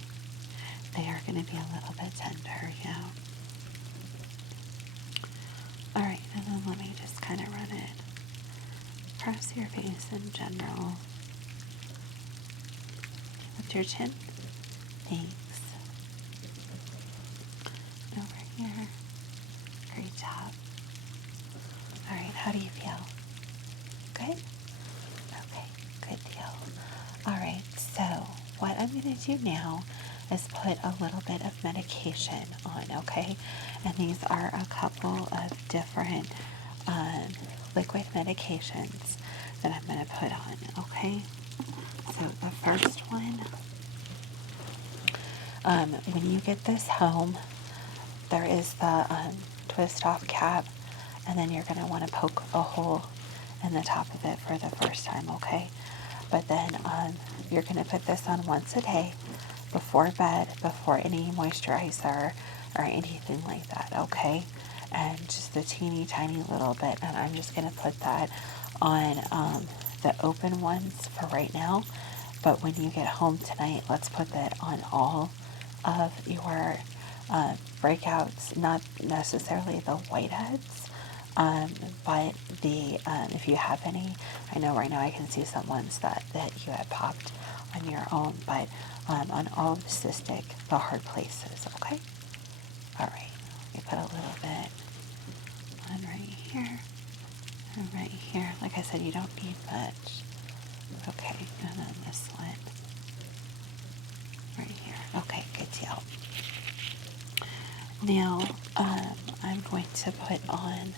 They are going to be a little bit tender, yeah. Alright, and then let me just kind of across your face in general. Lift your chin. Thanks. Over here. Great job. Alright, how do you feel? Good? Okay, good deal. Alright, so what I'm going to do now is put a little bit of medication on, okay? And these are a couple of different liquid medications that I'm going to put on, okay? So the first one, when you get this home, there is the twist off cap, and then you're going to want to poke a hole in the top of it for the first time, okay? But then you're going to put this on once a day before bed, before any moisturizer or anything like that, okay? And just a teeny tiny little bit, and I'm just going to put that on the open ones for right now. But when you get home tonight, let's put that on all of your breakouts, not necessarily the whiteheads, but the if you have any. I know right now I can see some ones that you had popped on your own, but on all of the cystic, the hard places, okay? All right, we put a little bit on right here and right here. Like I said, you don't need much. Okay, and then this one right here. Okay, good deal. Now, I'm going to put on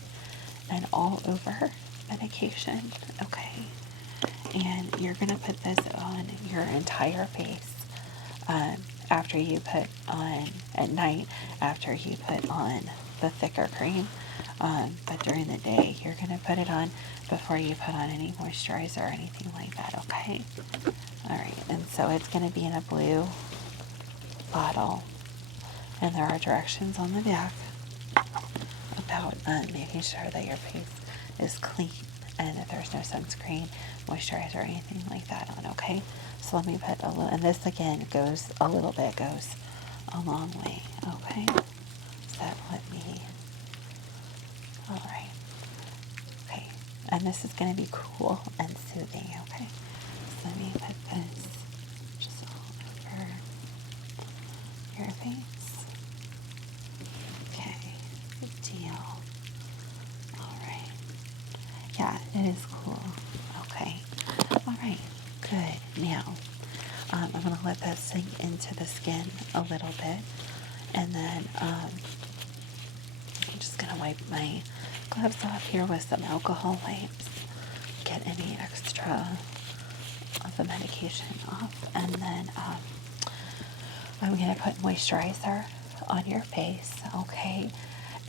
an all-over medication, okay? And you're going to put this on your entire face after you put on, at night, after you put on the thicker cream. But during the day, you're going to put it on before you put on any moisturizer or anything like that, okay? All right, and so it's going to be in a blue bottle, and there are directions on the back about making sure that your face is clean and that there's no sunscreen, moisturizer, or anything like that on, okay? So let me put a little, and this again goes a little bit, goes a long way, okay? So let me, all right, okay. And this is going to be cool and soothing, okay? So let me put this just all over your face. Okay, good deal. All right. Yeah, it is cool. Okay. All right. Good. Now, I'm going to let that sink into the skin a little bit. And then I'm just going to wipe my gloves off here with some alcohol wipes. Get any extra of the medication off. And then I'm going to put moisturizer on your face. Okay.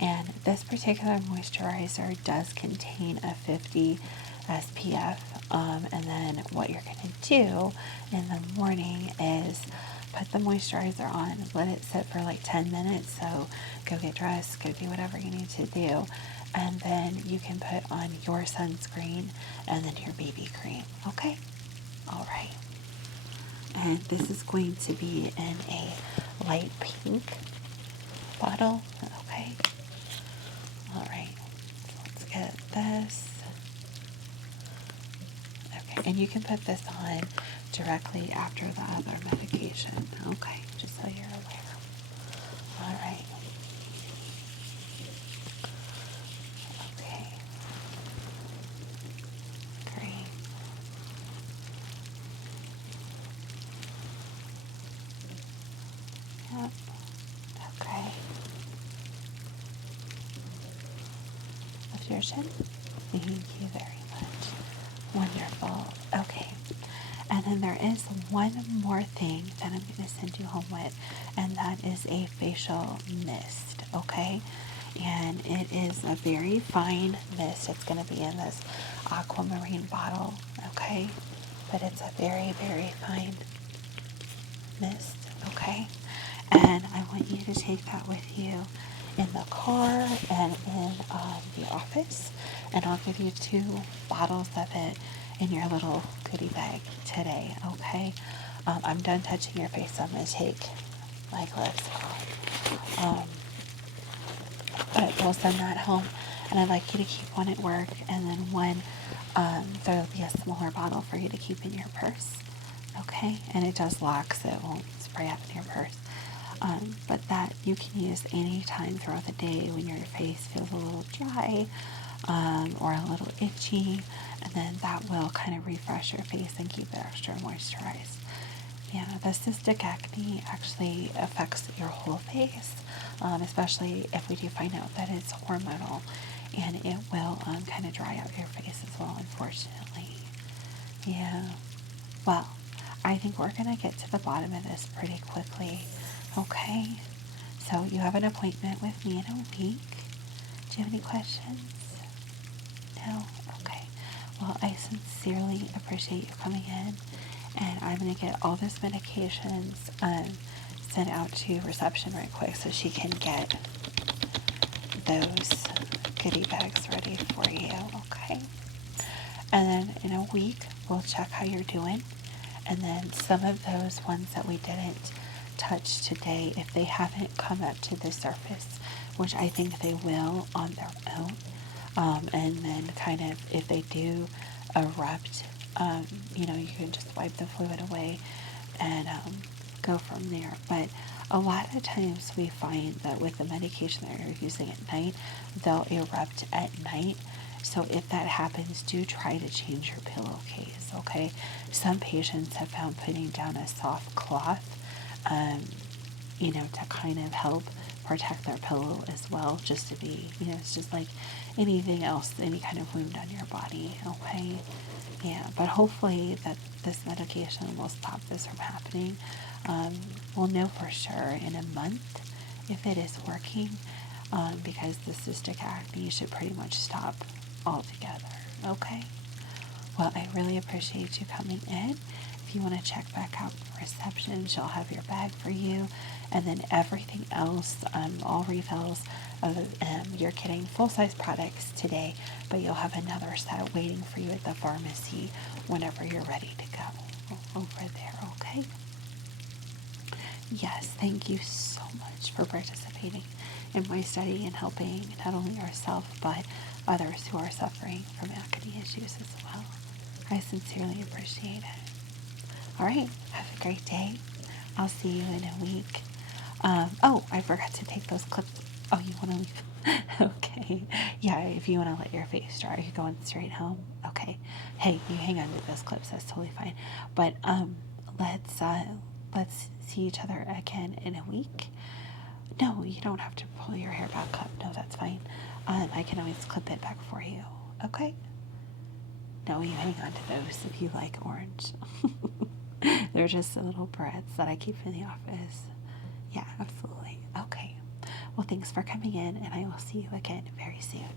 And this particular moisturizer does contain a 50 SPF. And then what you're going to do in the morning is put the moisturizer on, let it sit for like 10 minutes. So go get dressed, go do whatever you need to do. And then you can put on your sunscreen and then your BB cream. Okay? All right. And this is going to be in a light pink bottle. Okay? All right, let's get this. Okay, and you can put this on directly after the other medication. Okay, just so you're aware. All right. Okay. Great. Yep. Okay. Lift your chin. Thank you very much. Wonderful. Okay. And then there is one more thing that I'm going to send you home with, and that is a facial mist, okay? And it is a very fine mist. It's going to be in this aquamarine bottle, okay? But it's a very, very fine mist, okay? And I want you to take that with you in the car and in the office. And I'll give you 2 bottles of it in your little goodie bag today, okay? I'm done touching your face, so I'm going to take my gloves off. But we'll send that home, and I'd like you to keep one at work, and then one there'll be a smaller bottle for you to keep in your purse. Okay, and it does lock, so it won't spray out in your purse. But that you can use any time throughout the day when your face feels a little dry or a little itchy, and then that will kind of refresh your face and keep it extra moisturized. Yeah, the cystic acne actually affects your whole face, especially if we do find out that it's hormonal, and it will kind of dry out your face as well, unfortunately. Yeah, well, I think we're going to get to the bottom of this pretty quickly. Okay, so you have an appointment with me in a week. Do you have any questions? No? Okay. Well, I sincerely appreciate you coming in, and I'm going to get all those medications sent out to reception right quick so she can get those goodie bags ready for you, okay? And then in a week, we'll check how you're doing. And then some of those ones that we didn't touch today, if they haven't come up to the surface, which I think they will on their own, and then kind of if they do erupt, you can just wipe the fluid away and go from there. But a lot of times we find that with the medication that you're using at night, they'll erupt at night. So if that happens, do try to change your pillowcase, okay? Some patients have found putting down a soft cloth, to kind of help protect their pillow as well, just to be, it's just like anything else, any kind of wound on your body, okay? Yeah, but hopefully that this medication will stop this from happening. We'll know for sure in a month if it is working, because the cystic acne should pretty much stop altogether, okay? Well, I really appreciate you coming in. If you want to check back out for reception, she'll have your bag for you. And then everything else, all refills, you're getting full-size products today, but you'll have another set waiting for you at the pharmacy whenever you're ready to go over there, okay? Yes, thank you so much for participating in my study and helping not only yourself, but others who are suffering from acne issues as well. I sincerely appreciate it. All right, have a great day. I'll see you in a week. Oh, I forgot to take those clips. Oh, you want to leave? Okay. Yeah, if you want to let your face dry, you're going straight home. Okay. Hey, you hang on to those clips. That's totally fine. But let's see each other again in a week. No, you don't have to pull your hair back up. No, that's fine. I can always clip it back for you. Okay. No, you hang on to those if you like orange. They're just the little breads that I keep in the office. Yeah, absolutely. Okay. Well, thanks for coming in, and I will see you again very soon.